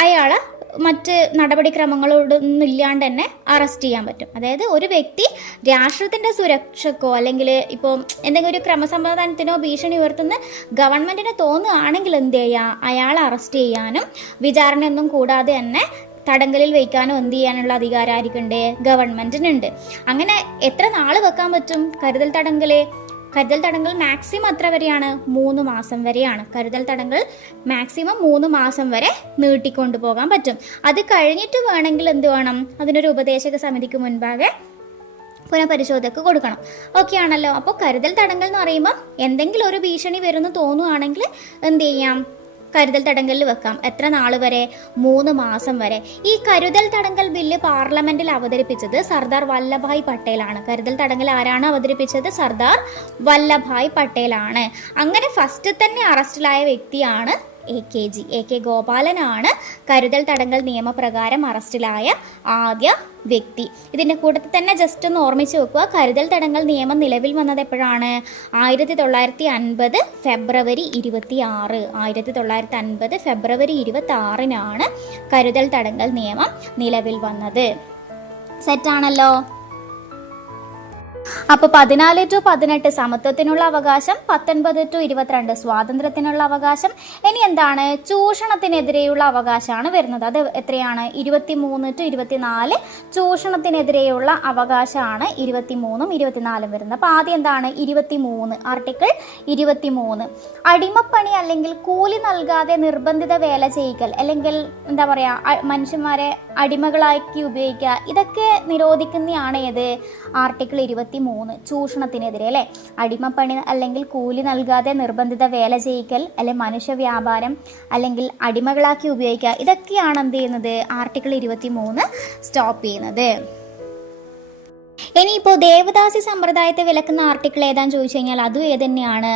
അയാളെ മറ്റ് നടപടിക്രമങ്ങളോടൊന്നും ഇല്ലാണ്ട് തന്നെ അറസ്റ്റ് ചെയ്യാൻ പറ്റും. അതായത് ഒരു വ്യക്തി രാഷ്ട്രത്തിൻ്റെ സുരക്ഷക്കോ അല്ലെങ്കിൽ ഇപ്പോൾ എന്തെങ്കിലും ഒരു ക്രമസമാധാനത്തിനോ ഭീഷണി ഉയർത്തുന്ന ഗവൺമെൻറ്റിന് തോന്നുകയാണെങ്കിൽ എന്ത് ചെയ്യുക, അയാളെ അറസ്റ്റ് ചെയ്യാനും വിചാരണയൊന്നും കൂടാതെ തന്നെ തടങ്കലിൽ വയ്ക്കാനും എന്ത് ചെയ്യാനുള്ള അധികാരം ആയിരിക്കുന്നുണ്ട്, ഗവൺമെൻറ്റിനുണ്ട്. അങ്ങനെ എത്ര നാൾ വെക്കാൻ പറ്റും കരുതൽ തടങ്കൽ? കരുതൽ തടങ്കൽ മാക്സിമം എത്ര വരെയാണ്, 3 മാസം വരെയാണ്. കരുതൽ തടങ്കൽ മാക്സിമം 3 മാസം വരെ നീട്ടിക്കൊണ്ടു പോകാൻ പറ്റും. അത് കഴിഞ്ഞിട്ട് വേണമെങ്കിൽ എന്ത് വേണം, അതിനൊരു ഉപദേശക സമിതിക്ക് മുൻപാകെ പുനഃപരിശോധനക്ക് കൊടുക്കണം. ഓക്കെ ആണല്ലോ. അപ്പോൾ കരുതൽ തടങ്കൽ എന്ന് പറയുമ്പോൾ എന്തെങ്കിലും ഒരു ഭീഷണി വരുമെന്ന് തോന്നുകയാണെങ്കിൽ എന്ത് ചെയ്യാം, കരുതൽ തടങ്കലിൽ വെക്കാം. എത്ര നാൾ വരെ, 3 മാസം വരെ. ഈ കരുതൽ തടങ്കൽ ബില്ല് പാർലമെന്റിൽ അവതരിപ്പിച്ചത് സർദാർ വല്ലഭായ് പട്ടേലാണ്. കരുതൽ തടങ്കൽ ആരാണ് അവതരിപ്പിച്ചത്? സർദാർ വല്ലഭായ് പട്ടേലാണ്. അങ്ങനെ ഫസ്റ്റ് തന്നെ അറസ്റ്റിലായ വ്യക്തിയാണ് എ കെ ഗോപാലനാണ് കരുതൽ തടങ്കൽ നിയമപ്രകാരം അറസ്റ്റിലായ ആദ്യ വ്യക്തി. ഇതിൻ്റെ കൂട്ടത്തിൽ തന്നെ ജസ്റ്റ് ഒന്ന് ഓർമ്മിച്ച് വെക്കുക, കരുതൽ തടങ്കൽ നിയമം നിലവിൽ വന്നത് എപ്പോഴാണ്? 1950 ഫെബ്രുവരി 26. 1950 ഫെബ്രുവരി 26 കരുതൽ തടങ്കൽ നിയമം നിലവിൽ വന്നത്. സെറ്റാണല്ലോ. അപ്പോൾ 14 to 18 സമത്വത്തിനുള്ള അവകാശം, 19 to 22 സ്വാതന്ത്ര്യത്തിനുള്ള അവകാശം. ഇനി എന്താണ്? ചൂഷണത്തിനെതിരെയുള്ള അവകാശമാണ് വരുന്നത്. അത് എത്രയാണ്? 23 to 24 ചൂഷണത്തിനെതിരെയുള്ള അവകാശമാണ് 23ഉം 24ഉം വരുന്നത്. അപ്പോൾ ആദ്യം എന്താണ്? 23, ആർട്ടിക്കിൾ 23. അടിമപ്പണി അല്ലെങ്കിൽ കൂലി നൽകാതെ നിർബന്ധിത വേല ചെയ്യിക്കൽ അല്ലെങ്കിൽ എന്താ പറയുക, മനുഷ്യന്മാരെ അടിമകളാക്കി ഉപയോഗിക്കുക, ഇതൊക്കെ നിരോധിക്കുന്നതാണ് ഏത്? ആർട്ടിക്കിൾ 23 ചൂഷണത്തിനെതിരെ അല്ലേ. അടിമപ്പണി അല്ലെങ്കിൽ കൂലി നൽകാതെ നിർബന്ധിത വേല ചെയ്യിക്കൽ അല്ലെങ്കിൽ മനുഷ്യ വ്യാപാരം അല്ലെങ്കിൽ അടിമകളാക്കി ഉപയോഗിക്കുക, ഇതൊക്കെയാണ് എന്ത് ചെയ്യുന്നത്? ആർട്ടിക്കിൾ 23 സ്റ്റോപ്പ് ചെയ്യുന്നത്. ഇനിയിപ്പോൾ ദേവദാസി സമ്പ്രദായത്തെ വിലക്കുന്ന ആർട്ടിക്കിൾ ഏതാന്ന് ചോദിച്ചു കഴിഞ്ഞാൽ അതും ഏത് തന്നെയാണ്?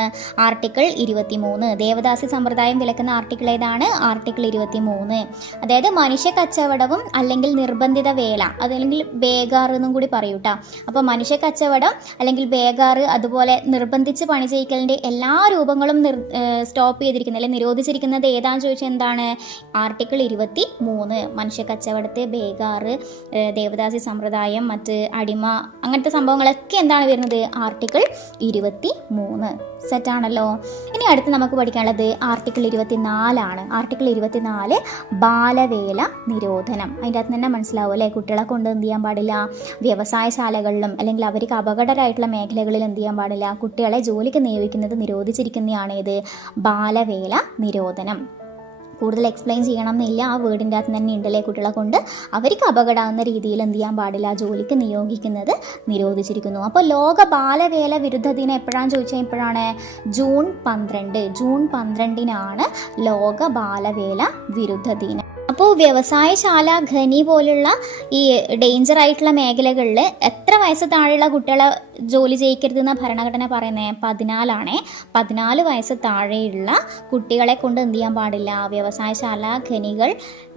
ആർട്ടിക്കിൾ 23. ദേവദാസി സമ്പ്രദായം വിലക്കുന്ന ആർട്ടിക്കിൾ ഏതാണ്? ആർട്ടിക്കിൾ 23. അതായത് മനുഷ്യ കച്ചവടവും അല്ലെങ്കിൽ നിർബന്ധിത വേല, അതല്ലെങ്കിൽ ബേഗാർ എന്നും കൂടി പറയൂട്ടാ. അപ്പോൾ മനുഷ്യ കച്ചവടം അല്ലെങ്കിൽ ബേഗാർ, അതുപോലെ നിർബന്ധിച്ച് പണി ചെയ്യിക്കലിൻ്റെ എല്ലാ രൂപങ്ങളും സ്റ്റോപ്പ് ചെയ്തിരിക്കുന്നത് അല്ലെങ്കിൽ നിരോധിച്ചിരിക്കുന്നത് ഏതാന്ന് ചോദിച്ചാൽ എന്താണ്? ആർട്ടിക്കിൾ 23. മനുഷ്യ കച്ചവടത്തെ, ബേഗാർ, ദേവദാസി സമ്പ്രദായം, മറ്റ് അടിമ, അങ്ങനത്തെ സംഭവങ്ങളൊക്കെ എന്താണ് വരുന്നത്? ആർട്ടിക്കിൾ 23. സെറ്റാണല്ലോ. ഇനി അടുത്ത് നമുക്ക് പഠിക്കാനുള്ളത് ആർട്ടിക്കിൾ 24 ആർട്ടിക്കിൾ 24 ബാലവേല നിരോധനം. അതിൻ്റെ അകത്ത് തന്നെ മനസ്സിലാവും അല്ലേ, കുട്ടികളെ കൊണ്ട് എന്ത് ചെയ്യാൻ പാടില്ല, വ്യവസായശാലകളിലും അല്ലെങ്കിൽ അവർക്ക് അപകടകരമായിട്ടുള്ള മേഖലകളിൽ എന്ത് ചെയ്യാൻ പാടില്ല, കുട്ടികളെ ജോലിക്ക് നിയോഗിക്കുന്നത് നിരോധിച്ചിരിക്കുന്നതാണ് ഏത്? ബാലവേല നിരോധനം. കൂടുതൽ എക്സ്പ്ലെയിൻ ചെയ്യണം എന്നില്ല, ആ വേർഡിൻ്റെ അകത്ത് തന്നെ ഉണ്ടല്ലേ, കുട്ടികളെ കൊണ്ട് അവർക്ക് അപകടമാകുന്ന രീതിയിൽ എന്ത് ചെയ്യാൻ പാടില്ല, ജോലിക്ക് നിയോഗിക്കുന്നത് നിരോധിച്ചിരിക്കുന്നു. അപ്പോൾ ലോക ബാലവേല വിരുദ്ധ ദിനം എപ്പോഴാണെന്ന് ചോദിച്ചാൽ എപ്പോഴാണ്? ജൂൺ 12. ജൂൺ 12 ലോക ബാലവേല വിരുദ്ധ ദിനം. അപ്പോൾ വ്യവസായശാല, ഖനി പോലുള്ള ഈ ഡേഞ്ചർ ആയിട്ടുള്ള മേഖലകളിൽ എത്ര വയസ്സ് താഴെയുള്ള കുട്ടികളെ ജോലി ചെയ്യിക്കരുതെന്ന ഭരണഘടന പറയുന്നത്? 14. 14 വയസ്സ് താഴെയുള്ള കുട്ടികളെ കൊണ്ട് എന്ത് ചെയ്യാൻ പാടില്ല, വ്യവസായശാല, ഖനികൾ,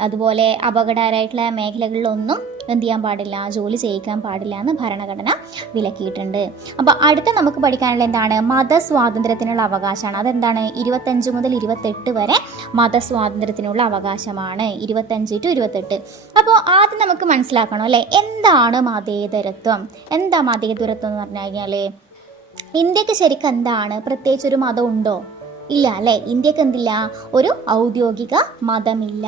അതുപോലെ അപകടകരമായിട്ടുള്ള മേഖലകളിലൊന്നും എന്ത് ചെയ്യാൻ പാടില്ല, ജോലി ചെയ്യിക്കാൻ പാടില്ല എന്ന് ഭരണഘടന വിലക്കിയിട്ടുണ്ട്. അപ്പോൾ അടുത്ത നമുക്ക് പഠിക്കാനുള്ള എന്താണ്? മതസ്വാതന്ത്ര്യത്തിനുള്ള അവകാശമാണ്. അതെന്താണ്? 25 മുതൽ 28 വരെ മതസ്വാതന്ത്ര്യത്തിനുള്ള അവകാശമാണ്. 25 to 28. അപ്പോൾ ആദ്യം നമുക്ക് മനസ്സിലാക്കണം അല്ലേ, എന്താണ് മതേതരത്വം? എന്താ മതേതരത്വം എന്ന് പറഞ്ഞു കഴിഞ്ഞാൽ, ഇന്ത്യക്ക് ശരിക്കും എന്താണ്? പ്രത്യേകിച്ചൊരു മതം ഉണ്ടോ? ഇല്ല അല്ലേ. ഇന്ത്യക്ക് എന്തില്ല? ഒരു ഔദ്യോഗിക മതമില്ല.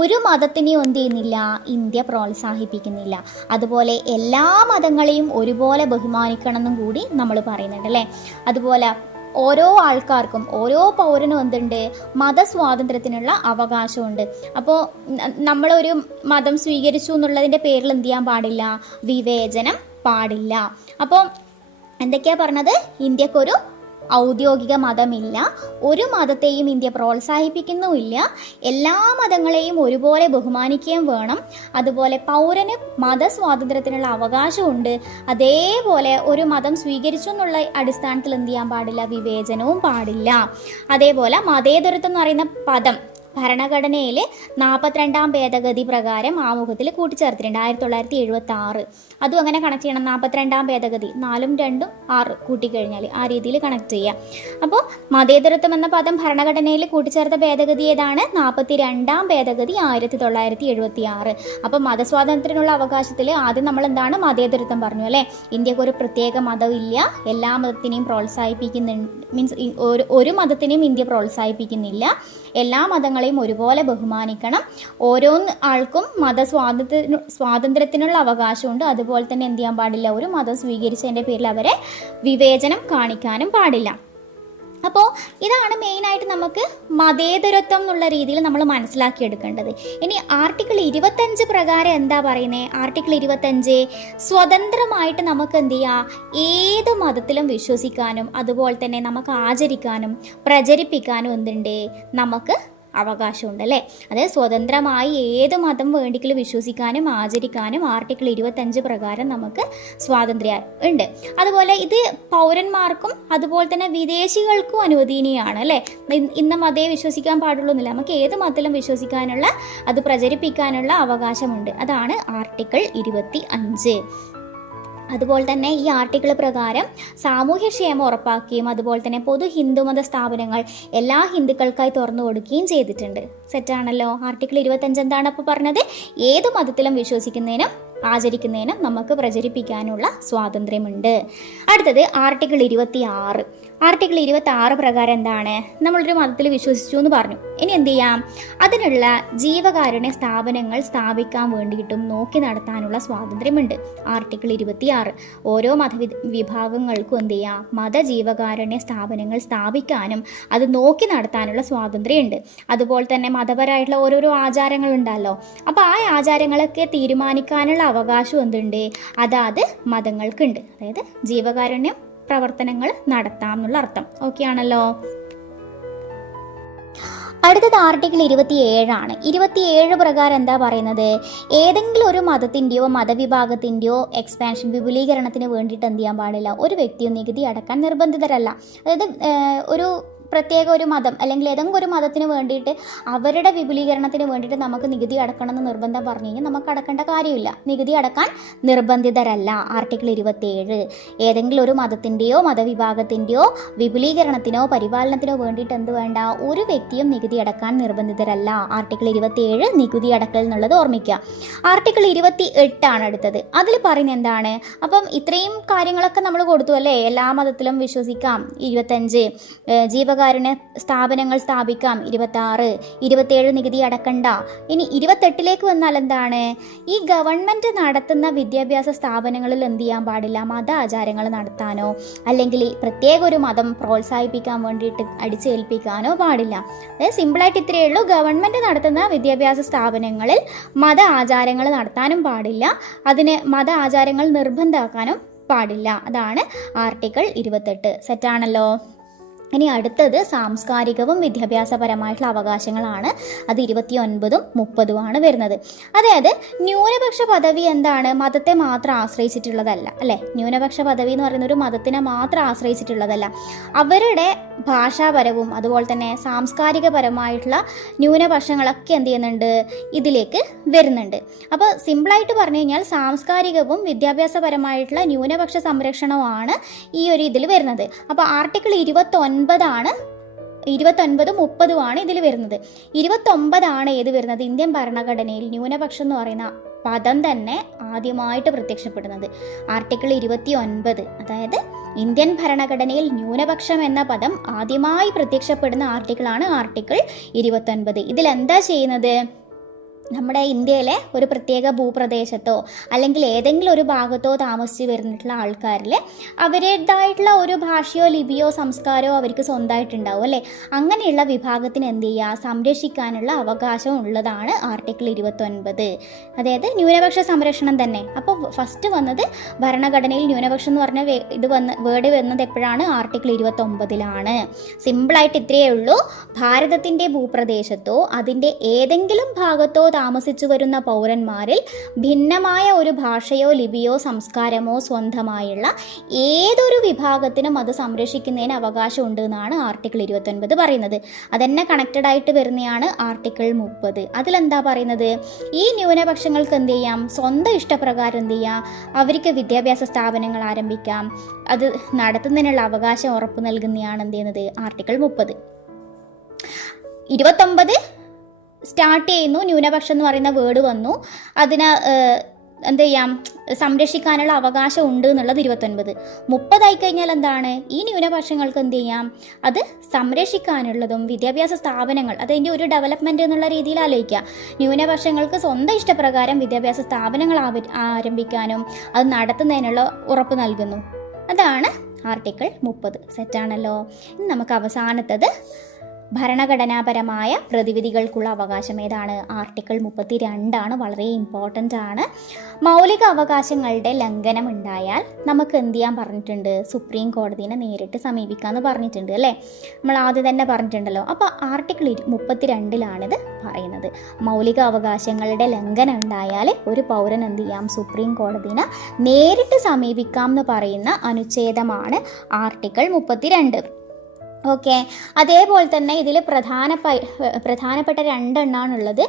ഒരു മതത്തിനെയും എന്ത് ചെയ്യുന്നില്ല, ഇന്ത്യ പ്രോത്സാഹിപ്പിക്കുന്നില്ല. അതുപോലെ എല്ലാ മതങ്ങളെയും ഒരുപോലെ ബഹുമാനിക്കണം എന്നും കൂടി നമ്മൾ പറയുന്നുണ്ട് അല്ലേ. അതുപോലെ ഓരോ ആൾക്കാർക്കും ഓരോ പൗരനും എന്തുണ്ട്, മതസ്വാതന്ത്ര്യത്തിനുള്ള അവകാശമുണ്ട്. അപ്പോൾ നമ്മളൊരു മതം സ്വീകരിച്ചു എന്നുള്ളതിൻ്റെ പേരിൽ എന്ത് ചെയ്യാൻ പാടില്ല, വിവേചനം പാടില്ല. അപ്പോൾ എന്തൊക്കെയാ പറഞ്ഞത്, ഇന്ത്യക്കൊരു ഔദ്യോഗിക മതമില്ല, ഒരു മതത്തെയും ഇന്ത്യ പ്രോത്സാഹിപ്പിക്കുന്നുമില്ല, എല്ലാ മതങ്ങളെയും ഒരുപോലെ ബഹുമാനിക്കുകയും വേണം, അതുപോലെ പൗരന് മതസ്വാതന്ത്ര്യത്തിനുള്ള അവകാശമുണ്ട്, അതേപോലെ ഒരു മതം സ്വീകരിച്ചു എന്നുള്ള അടിസ്ഥാനത്തിൽ എന്ത് ചെയ്യാൻ പാടില്ല, വിവേചനവും പാടില്ല. അതേപോലെ മതേതരത്വം എന്ന് പറയുന്ന പദം ഭരണഘടനയിലെ 42-ാം ഭേദഗതി പ്രകാരം ആമുഖത്തിൽ കൂട്ടിച്ചേർത്തിട്ടുണ്ട് 1976. അതും അങ്ങനെ കണക്ട് ചെയ്യണം. 42-ാം ഭേദഗതി 4ഉം 2ഉം 6 കൂട്ടിക്കഴിഞ്ഞാൽ ആ രീതിയിൽ കണക്ട് ചെയ്യാം. അപ്പോൾ മതേതരത്വം എന്ന പദം ഭരണഘടനയിൽ കൂട്ടിച്ചേർത്ത ഭേദഗതി ഏതാണ്, 42-ാം ഭേദഗതി 1976. അപ്പോൾ മതസ്വാതന്ത്ര്യത്തിനുള്ള അവകാശത്തിൽ ആദ്യം നമ്മൾ എന്താണ്, മതേതരത്വം പറഞ്ഞു അല്ലേ. ഇന്ത്യക്ക് ഒരു പ്രത്യേക മതമില്ല, എല്ലാ മതത്തിനെയും മീൻസ് ഒരു മതത്തിനെയും ഇന്ത്യ പ്രോത്സാഹിപ്പിക്കുന്നില്ല, എല്ലാ മതങ്ങളെയും ഒരുപോലെ ബഹുമാനിക്കണം, ഓരോ ആൾക്കും സ്വാതന്ത്ര്യത്തിനുള്ള അവകാശമുണ്ട്, അതുപോലെ തന്നെ എന്ത് ചെയ്യാൻ പാടില്ല, ഒരു മതം സ്വീകരിച്ചതിൻ്റെ പേരിൽ അവരെ വിവേചനം കാണിക്കാനും പാടില്ല. അപ്പോൾ ഇതാണ് മെയിനായിട്ട് നമുക്ക് മതേതരത്വം എന്നുള്ള രീതിയിൽ നമ്മൾ മനസ്സിലാക്കിയെടുക്കേണ്ടത്. ഇനി ആർട്ടിക്കിൾ 25 പ്രകാരം എന്താ പറയുന്നത്, ആർട്ടിക്കിൾ 25 സ്വതന്ത്രമായിട്ട് നമുക്ക് എന്ത് ചെയ്യാം, ഏത് മതത്തിലും വിശ്വസിക്കാനും അതുപോലെ തന്നെ നമുക്ക് ആചരിക്കാനും പ്രചരിപ്പിക്കാനും എന്തുണ്ട്, നമുക്ക് അവകാശമുണ്ട് അല്ലേ. അതായത് സ്വതന്ത്രമായി ഏത് മതം വേണ്ടിക്കലും വിശ്വസിക്കാനും ആചരിക്കാനും ആർട്ടിക്കിൾ 25 പ്രകാരം നമുക്ക് സ്വാതന്ത്ര്യം ഉണ്ട്. അതുപോലെ ഇത് പൗരന്മാർക്കും അതുപോലെ തന്നെ വിദേശികൾക്കും അനുവദനീയമാണ് അല്ലേ. ഇന്ന മതേ വിശ്വസിക്കാൻ പാടുള്ളൂ എന്നില്ല, നമുക്ക് ഏത് മതത്തിലും വിശ്വസിക്കാനുള്ള അത് പ്രചരിപ്പിക്കാനുള്ള അവകാശമുണ്ട്. അതാണ് ആർട്ടിക്കിൾ 25. അതുപോലെ തന്നെ ഈ ആർട്ടിക്കിൾ പ്രകാരം സാമൂഹ്യക്ഷേമം ഉറപ്പാക്കുകയും അതുപോലെ തന്നെ പൊതു ഹിന്ദുമത സ്ഥാപനങ്ങൾ എല്ലാ ഹിന്ദുക്കൾക്കായി തുറന്നു കൊടുക്കുകയും ചെയ്തിട്ടുണ്ട്. സെറ്റാണല്ലോ. ആർട്ടിക്കിൾ 25 എന്താണ് അപ്പോൾ പറഞ്ഞത്, ഏത് മതത്തിലും വിശ്വസിക്കുന്നതിനും ആചരിക്കുന്നതിനും നമുക്ക് പ്രചരിപ്പിക്കാനുള്ള സ്വാതന്ത്ര്യമുണ്ട്. അടുത്തത് ആർട്ടിക്കിൾ 26. ആർട്ടിക്കിൾ 26 പ്രകാരം എന്താണ്, നമ്മളൊരു മതത്തിൽ വിശ്വസിച്ചു എന്ന് പറഞ്ഞു, ഇനി എന്ത് ചെയ്യാം, അതിനുള്ള ജീവകാരുണ്യ സ്ഥാപനങ്ങൾ സ്ഥാപിക്കാൻ വേണ്ടിയിട്ടും നോക്കി നടത്താനുള്ള സ്വാതന്ത്ര്യമുണ്ട്. ആർട്ടിക്കിൾ 26 ഓരോ മതവിഭാഗങ്ങൾക്കും എന്ത് ചെയ്യാം, മതജീവകാരുണ്യ സ്ഥാപനങ്ങൾ സ്ഥാപിക്കാനും അത് നോക്കി നടത്താനുള്ള സ്വാതന്ത്ര്യമുണ്ട്. അതുപോലെ തന്നെ മതപരമായിട്ടുള്ള ഓരോരോ ആചാരങ്ങൾ ഉണ്ടല്ലോ, അപ്പോൾ ആ ആചാരങ്ങളൊക്കെ തീരുമാനിക്കാനുള്ള അവകാശം എന്തുണ്ട്, അതാത് മതങ്ങൾക്കുണ്ട്. അതായത് ജീവകാരുണ്യം പ്രവർത്തനങ്ങൾ നടത്താം എന്നുള്ള അർത്ഥം. ഓക്കെ ആണല്ലോ. അടുത്തത് ആർട്ടിക്കിൾ 27 ആണ്. 27 പ്രകാരം എന്താ പറയുന്നത്, ഏതെങ്കിലും ഒരു മതത്തിൻ്റെയോ മതവിഭാഗത്തിൻ്റെയോ എക്സ്പാൻഷൻ വിപുലീകരണത്തിന് വേണ്ടിയിട്ട് എന്ത് ചെയ്യാൻ പാടില്ല, ഒരു വ്യക്തിയും നികുതി അടക്കാൻ നിർബന്ധിതരല്ല. അതായത് ഒരു പ്രത്യേക ഒരു മതം അല്ലെങ്കിൽ ഏതെങ്കിലും ഒരു മതത്തിന് വേണ്ടിയിട്ട് അവരുടെ വിപുലീകരണത്തിന് വേണ്ടിയിട്ട് നമുക്ക് നികുതി അടക്കണമെന്ന് നിർബന്ധം പറഞ്ഞു കഴിഞ്ഞാൽ നമുക്ക് അടക്കേണ്ട കാര്യമില്ല, നികുതി അടക്കാൻ നിർബന്ധിതരല്ല. ആർട്ടിക്കിൾ 27 ഏതെങ്കിലും ഒരു മതത്തിൻ്റെയോ മതവിഭാഗത്തിൻ്റെയോ വിപുലീകരണത്തിനോ പരിപാലനത്തിനോ വേണ്ടിയിട്ട് എന്ത് വേണ്ട, ഒരു വ്യക്തിയും നികുതി അടക്കാൻ നിർബന്ധിതരല്ല. ആർട്ടിക്കിൾ 27 നികുതി അടക്കൽ എന്നുള്ളത് ഓർമ്മിക്കുക. ആർട്ടിക്കിൾ 28 ആണ് അടുത്തത്. അതിൽ പറയുന്നത് എന്താണ്, അപ്പം ഇത്രയും കാര്യങ്ങളൊക്കെ നമ്മൾ കൊടുത്തു അല്ലേ, എല്ലാ മതത്തിലും വിശ്വസിക്കാം 25, ജീവകാരുണ്യ സ്ഥാപനങ്ങൾ സ്ഥാപിക്കാം 26, 27 നികുതി അടക്കണ്ട. ഇനി 28ലേക്ക് വന്നാൽ എന്താണ്, ഈ ഗവൺമെൻറ് നടത്തുന്ന വിദ്യാഭ്യാസ സ്ഥാപനങ്ങളിൽ എന്ത് ചെയ്യാൻ പാടില്ല, മത ആചാരങ്ങൾ നടത്താനോ അല്ലെങ്കിൽ പ്രത്യേക ഒരു മതം പ്രോത്സാഹിപ്പിക്കാൻ വേണ്ടിയിട്ട് അടിച്ചേൽപ്പിക്കാനോ പാടില്ല. അതായത് സിമ്പിളായിട്ട് ഇത്രയേ ഉള്ളൂ, ഗവൺമെൻറ് നടത്തുന്ന വിദ്യാഭ്യാസ സ്ഥാപനങ്ങളിൽ മത ആചാരങ്ങൾ നടത്താനും പാടില്ല, അതിന് മത ആചാരങ്ങൾ നിർബന്ധമാക്കാനും പാടില്ല. അതാണ് ആർട്ടിക്കിൾ 28. സെറ്റാണല്ലോ. ഇനി അടുത്തത് സാംസ്കാരികവും വിദ്യാഭ്യാസപരമായിട്ടുള്ള അവകാശങ്ങളാണ്. അത് 29ഉം 30ഉമാണ് വരുന്നത്. അതായത് ന്യൂനപക്ഷ പദവി എന്താണ്, മതത്തെ മാത്രം ആശ്രയിച്ചിട്ടുള്ളതല്ല അല്ലേ. ന്യൂനപക്ഷ പദവി എന്ന് പറയുന്ന ഒരു മതത്തിനെ മാത്രം ആശ്രയിച്ചിട്ടുള്ളതല്ല, അവരുടെ ഭാഷാപരവും അതുപോലെ തന്നെ സാംസ്കാരികപരമായിട്ടുള്ള ന്യൂനപക്ഷങ്ങളൊക്കെ എന്ത് ചെയ്യുന്നുണ്ട്, ഇതിലേക്ക് വരുന്നുണ്ട്. അപ്പോൾ സിമ്പിളായിട്ട് പറഞ്ഞു കഴിഞ്ഞാൽ സാംസ്കാരികവും വിദ്യാഭ്യാസപരമായിട്ടുള്ള ന്യൂനപക്ഷ സംരക്ഷണമാണ് ഈ ഒരു ഇതിൽ വരുന്നത്. അപ്പോൾ ആർട്ടിക്കിൾ 29 ആണ്, 29ഉം 30ഉമാണ് ഇതിൽ വരുന്നത്. 29ആണ് ഏത് വരുന്നത്, ഇന്ത്യൻ ഭരണഘടനയിൽ ന്യൂനപക്ഷം എന്ന് പറയുന്ന പദം തന്നെ ആദ്യമായിട്ട് പ്രത്യക്ഷപ്പെടുന്നത് ആർട്ടിക്കിൾ 29. അതായത് ഇന്ത്യൻ ഭരണഘടനയിൽ ന്യൂനപക്ഷം എന്ന പദം ആദ്യമായി പ്രത്യക്ഷപ്പെടുന്ന ആർട്ടിക്കിളാണ് ആർട്ടിക്കിൾ 29. ഇതിലെന്താ ചെയ്യുന്നത്, നമ്മുടെ ഇന്ത്യയിലെ ഒരു പ്രത്യേക ഭൂപ്രദേശത്തോ അല്ലെങ്കിൽ ഏതെങ്കിലും ഒരു ഭാഗത്തോ താമസിച്ച് വരുന്നിട്ടുള്ള ആൾക്കാരിൽ അവരുടേതായിട്ടുള്ള ഒരു ഭാഷയോ ലിപിയോ സംസ്കാരമോ അവർക്ക് സ്വന്തമായിട്ടുണ്ടാവും അല്ലേ. അങ്ങനെയുള്ള വിഭാഗത്തിന് എന്ത് ചെയ്യുക, സംരക്ഷിക്കാനുള്ള അവകാശം ഉള്ളതാണ് ആർട്ടിക്കിൾ 29. അതായത് ന്യൂനപക്ഷ സംരക്ഷണം തന്നെ. അപ്പോൾ ഫസ്റ്റ് വന്നത് ഭരണഘടനയിൽ ന്യൂനപക്ഷം എന്ന് പറഞ്ഞ വേർഡ് വന്നത് എപ്പോഴാണ്? ആർട്ടിക്കിൾ 29ലാണ്. സിമ്പിളായിട്ട് ഇത്രയേ ഉള്ളൂ. ഭാരതത്തിൻ്റെ ഭൂപ്രദേശത്തോ അതിൻ്റെ ഏതെങ്കിലും ഭാഗത്തോ താമസിച്ചു വരുന്ന പൗരന്മാരിൽ ഭിന്നമായ ഒരു ഭാഷയോ ലിപിയോ സംസ്കാരമോ സ്വന്തമായുള്ള ഏതൊരു വിഭാഗത്തിനും അത് സംരക്ഷിക്കുന്നതിന് അവകാശം ഉണ്ട് എന്നാണ് ആർട്ടിക്കിൾ 29 പറയുന്നത്. അതെന്നെ കണക്റ്റഡ് ആയിട്ട് വരുന്നതാണ് ആർട്ടിക്കിൾ 30. അതിലെന്താ പറയുന്നത്? ഈ ന്യൂനപക്ഷങ്ങൾക്ക് എന്ത് ചെയ്യാം, സ്വന്തം ഇഷ്ടപ്രകാരം എന്ത് ചെയ്യാം, അവർക്ക് വിദ്യാഭ്യാസ സ്ഥാപനങ്ങൾ ആരംഭിക്കാം. അത് നടത്തുന്നതിനുള്ള അവകാശം ഉറപ്പു നൽകുന്നതാണ് എന്ത് ചെയ്യുന്നത്? ആർട്ടിക്കിൾ 30. 29 സ്റ്റാർട്ട് ചെയ്യുന്നു, ന്യൂനപക്ഷം എന്ന് പറയുന്ന വേർഡ് വന്നു, അതിന് എന്ത് ചെയ്യാം, സംരക്ഷിക്കാനുള്ള അവകാശം ഉണ്ട് എന്നുള്ളത് 29. 30 ആയി കഴിഞ്ഞാൽ എന്താണ്? ഈ ന്യൂനപക്ഷങ്ങൾക്ക് എന്ത് ചെയ്യാം, അത് സംരക്ഷിക്കാനുള്ളതും വിദ്യാഭ്യാസ സ്ഥാപനങ്ങൾ, അതിൻ്റെ ഒരു ഡെവലപ്മെൻറ്റ് എന്നുള്ള രീതിയിൽ ആലോചിക്കുക. ന്യൂനപക്ഷങ്ങൾക്ക് സ്വന്തം ഇഷ്ടപ്രകാരം വിദ്യാഭ്യാസ സ്ഥാപനങ്ങൾ ആരംഭിക്കാനും അത് നടത്തുന്നതിനുള്ള ഉറപ്പ് നൽകുന്നു. അതാണ് ആർട്ടിക്കിൾ 30. സെറ്റാണല്ലോ. ഇനി നമുക്ക് അവസാനത്തത് ഭരണഘടനാപരമായ പ്രതിവിധികൾക്കുള്ള അവകാശം ഏതാണ്? ആർട്ടിക്കിൾ 32 വളരെ ഇമ്പോർട്ടൻ്റ് ആണ്. മൗലിക അവകാശങ്ങളുടെ ലംഘനം ഉണ്ടായാൽ നമുക്ക് എന്ത് ചെയ്യാൻ പറഞ്ഞിട്ടുണ്ട്? സുപ്രീം കോടതിനെ നേരിട്ട് സമീപിക്കാമെന്ന് പറഞ്ഞിട്ടുണ്ട് അല്ലേ. നമ്മൾ ആദ്യം തന്നെ പറഞ്ഞിട്ടുണ്ടല്ലോ. അപ്പോൾ ആർട്ടിക്കിൾ 32ലാണിത് പറയുന്നത്. മൗലിക അവകാശങ്ങളുടെ ലംഘനം ഉണ്ടായാൽ ഒരു പൗരൻ എന്ത് ചെയ്യാം? സുപ്രീം കോടതിനെ നേരിട്ട് സമീപിക്കാം എന്ന് പറയുന്ന അനുച്ഛേദമാണ് ആർട്ടിക്കിൾ 32. ഓക്കെ. അതേപോലെ തന്നെ ഇതിൽ പ്രധാനപ്പെട്ട 2 എണ്ണാണുള്ളത്.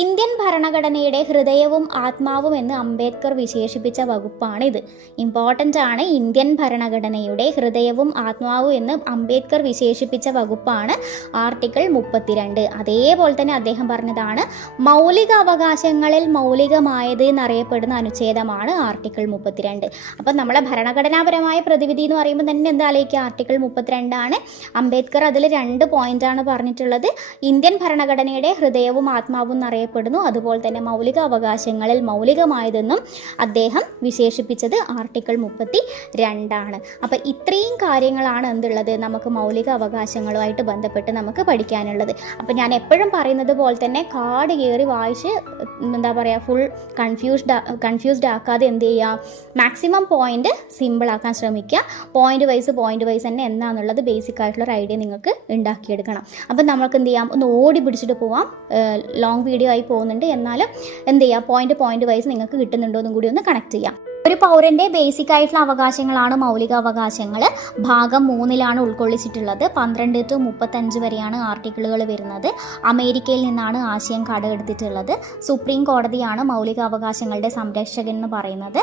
ഇന്ത്യൻ ഭരണഘടനയുടെ ഹൃദയവും ആത്മാവും എന്ന് അംബേദ്കർ വിശേഷിപ്പിച്ച വകുപ്പാണിത്. ഇമ്പോർട്ടൻ്റ് ആണ്. ഇന്ത്യൻ ഭരണഘടനയുടെ ഹൃദയവും ആത്മാവും എന്ന് അംബേദ്കർ വിശേഷിപ്പിച്ച വകുപ്പാണ് ആർട്ടിക്കിൾ 32. അതേപോലെ തന്നെ അദ്ദേഹം പറഞ്ഞതാണ് മൗലിക അവകാശങ്ങളിൽ മൗലികമായത് എന്നറിയപ്പെടുന്ന അനുച്ഛേദമാണ് ആർട്ടിക്കിൾ 32. അപ്പം നമ്മളെ ഭരണഘടനാപരമായ പ്രതിവിധി എന്ന് പറയുമ്പോൾ തന്നെ എന്താ ആലോചിക്കുക? ആർട്ടിക്കിൾ 32 ആണ്. അംബേദ്കർ അതിൽ 2 പോയിന്റാണ് പറഞ്ഞിട്ടുള്ളത്. ഇന്ത്യൻ ഭരണഘടനയുടെ ഹൃദയവും ആത്മാവും എന്നറിയപ്പെടുന്നു. അതുപോലെ തന്നെ മൗലിക അവകാശങ്ങളിൽ മൗലികമായതെന്നും അദ്ദേഹം വിശേഷിപ്പിച്ചത് ആർട്ടിക്കിൾ 32 ആണ്. അപ്പം ഇത്രയും കാര്യങ്ങളാണ് എന്തുള്ളത്? നമുക്ക് മൗലിക അവകാശങ്ങളുമായിട്ട് ബന്ധപ്പെട്ട് നമുക്ക് പഠിക്കാനുള്ളത്. അപ്പം ഞാൻ എപ്പോഴും പറയുന്നത് പോലെ തന്നെ കാർഡ് കയറി വായിച്ച് എന്താ പറയുക, ഫുൾ കൺഫ്യൂസ്ഡ് ആക്കാതെ എന്ത് ചെയ്യുക, മാക്സിമം പോയിന്റ് സിമ്പിൾ ആക്കാൻ ശ്രമിക്കുക. പോയിന്റ് വൈസ് തന്നെ എന്താണെന്നുള്ളത് ബേസിക് ആയിട്ടുള്ള ഒരു ഐഡിയ നിങ്ങൾക്ക് ഉണ്ടാക്കിയെടുക്കണം. അപ്പം നമുക്ക് എന്ത് ചെയ്യാം, ഒന്ന് ഓടി പിടിച്ചിട്ട് പോവാം. ലോങ് വീഡിയോ ആയി പോകുന്നുണ്ട്, എന്നാലും എന്ത് ചെയ്യാം, പോയിന്റ് വൈസ് നിങ്ങൾക്ക് കിട്ടുന്നുണ്ടോ എന്നും കൂടി ഒന്ന് കണക്ട് ചെയ്യാം. ഒരു പൗരന്റെ ബേസിക് ആയിട്ടുള്ള അവകാശങ്ങളാണ് മൗലിക അവകാശങ്ങൾ. ഭാഗം 3ലാണ് ഉൾക്കൊള്ളിച്ചിട്ടുള്ളത്. 12 to 35 വരെയാണ് ആർട്ടിക്കിളുകൾ വരുന്നത്. അമേരിക്കയിൽ നിന്നാണ് ആശയം കടമെടുത്തിട്ടുള്ളത്. സുപ്രീം കോടതിയാണ് മൗലിക അവകാശങ്ങളുടെ സംരക്ഷകൻ എന്ന് പറയുന്നത്.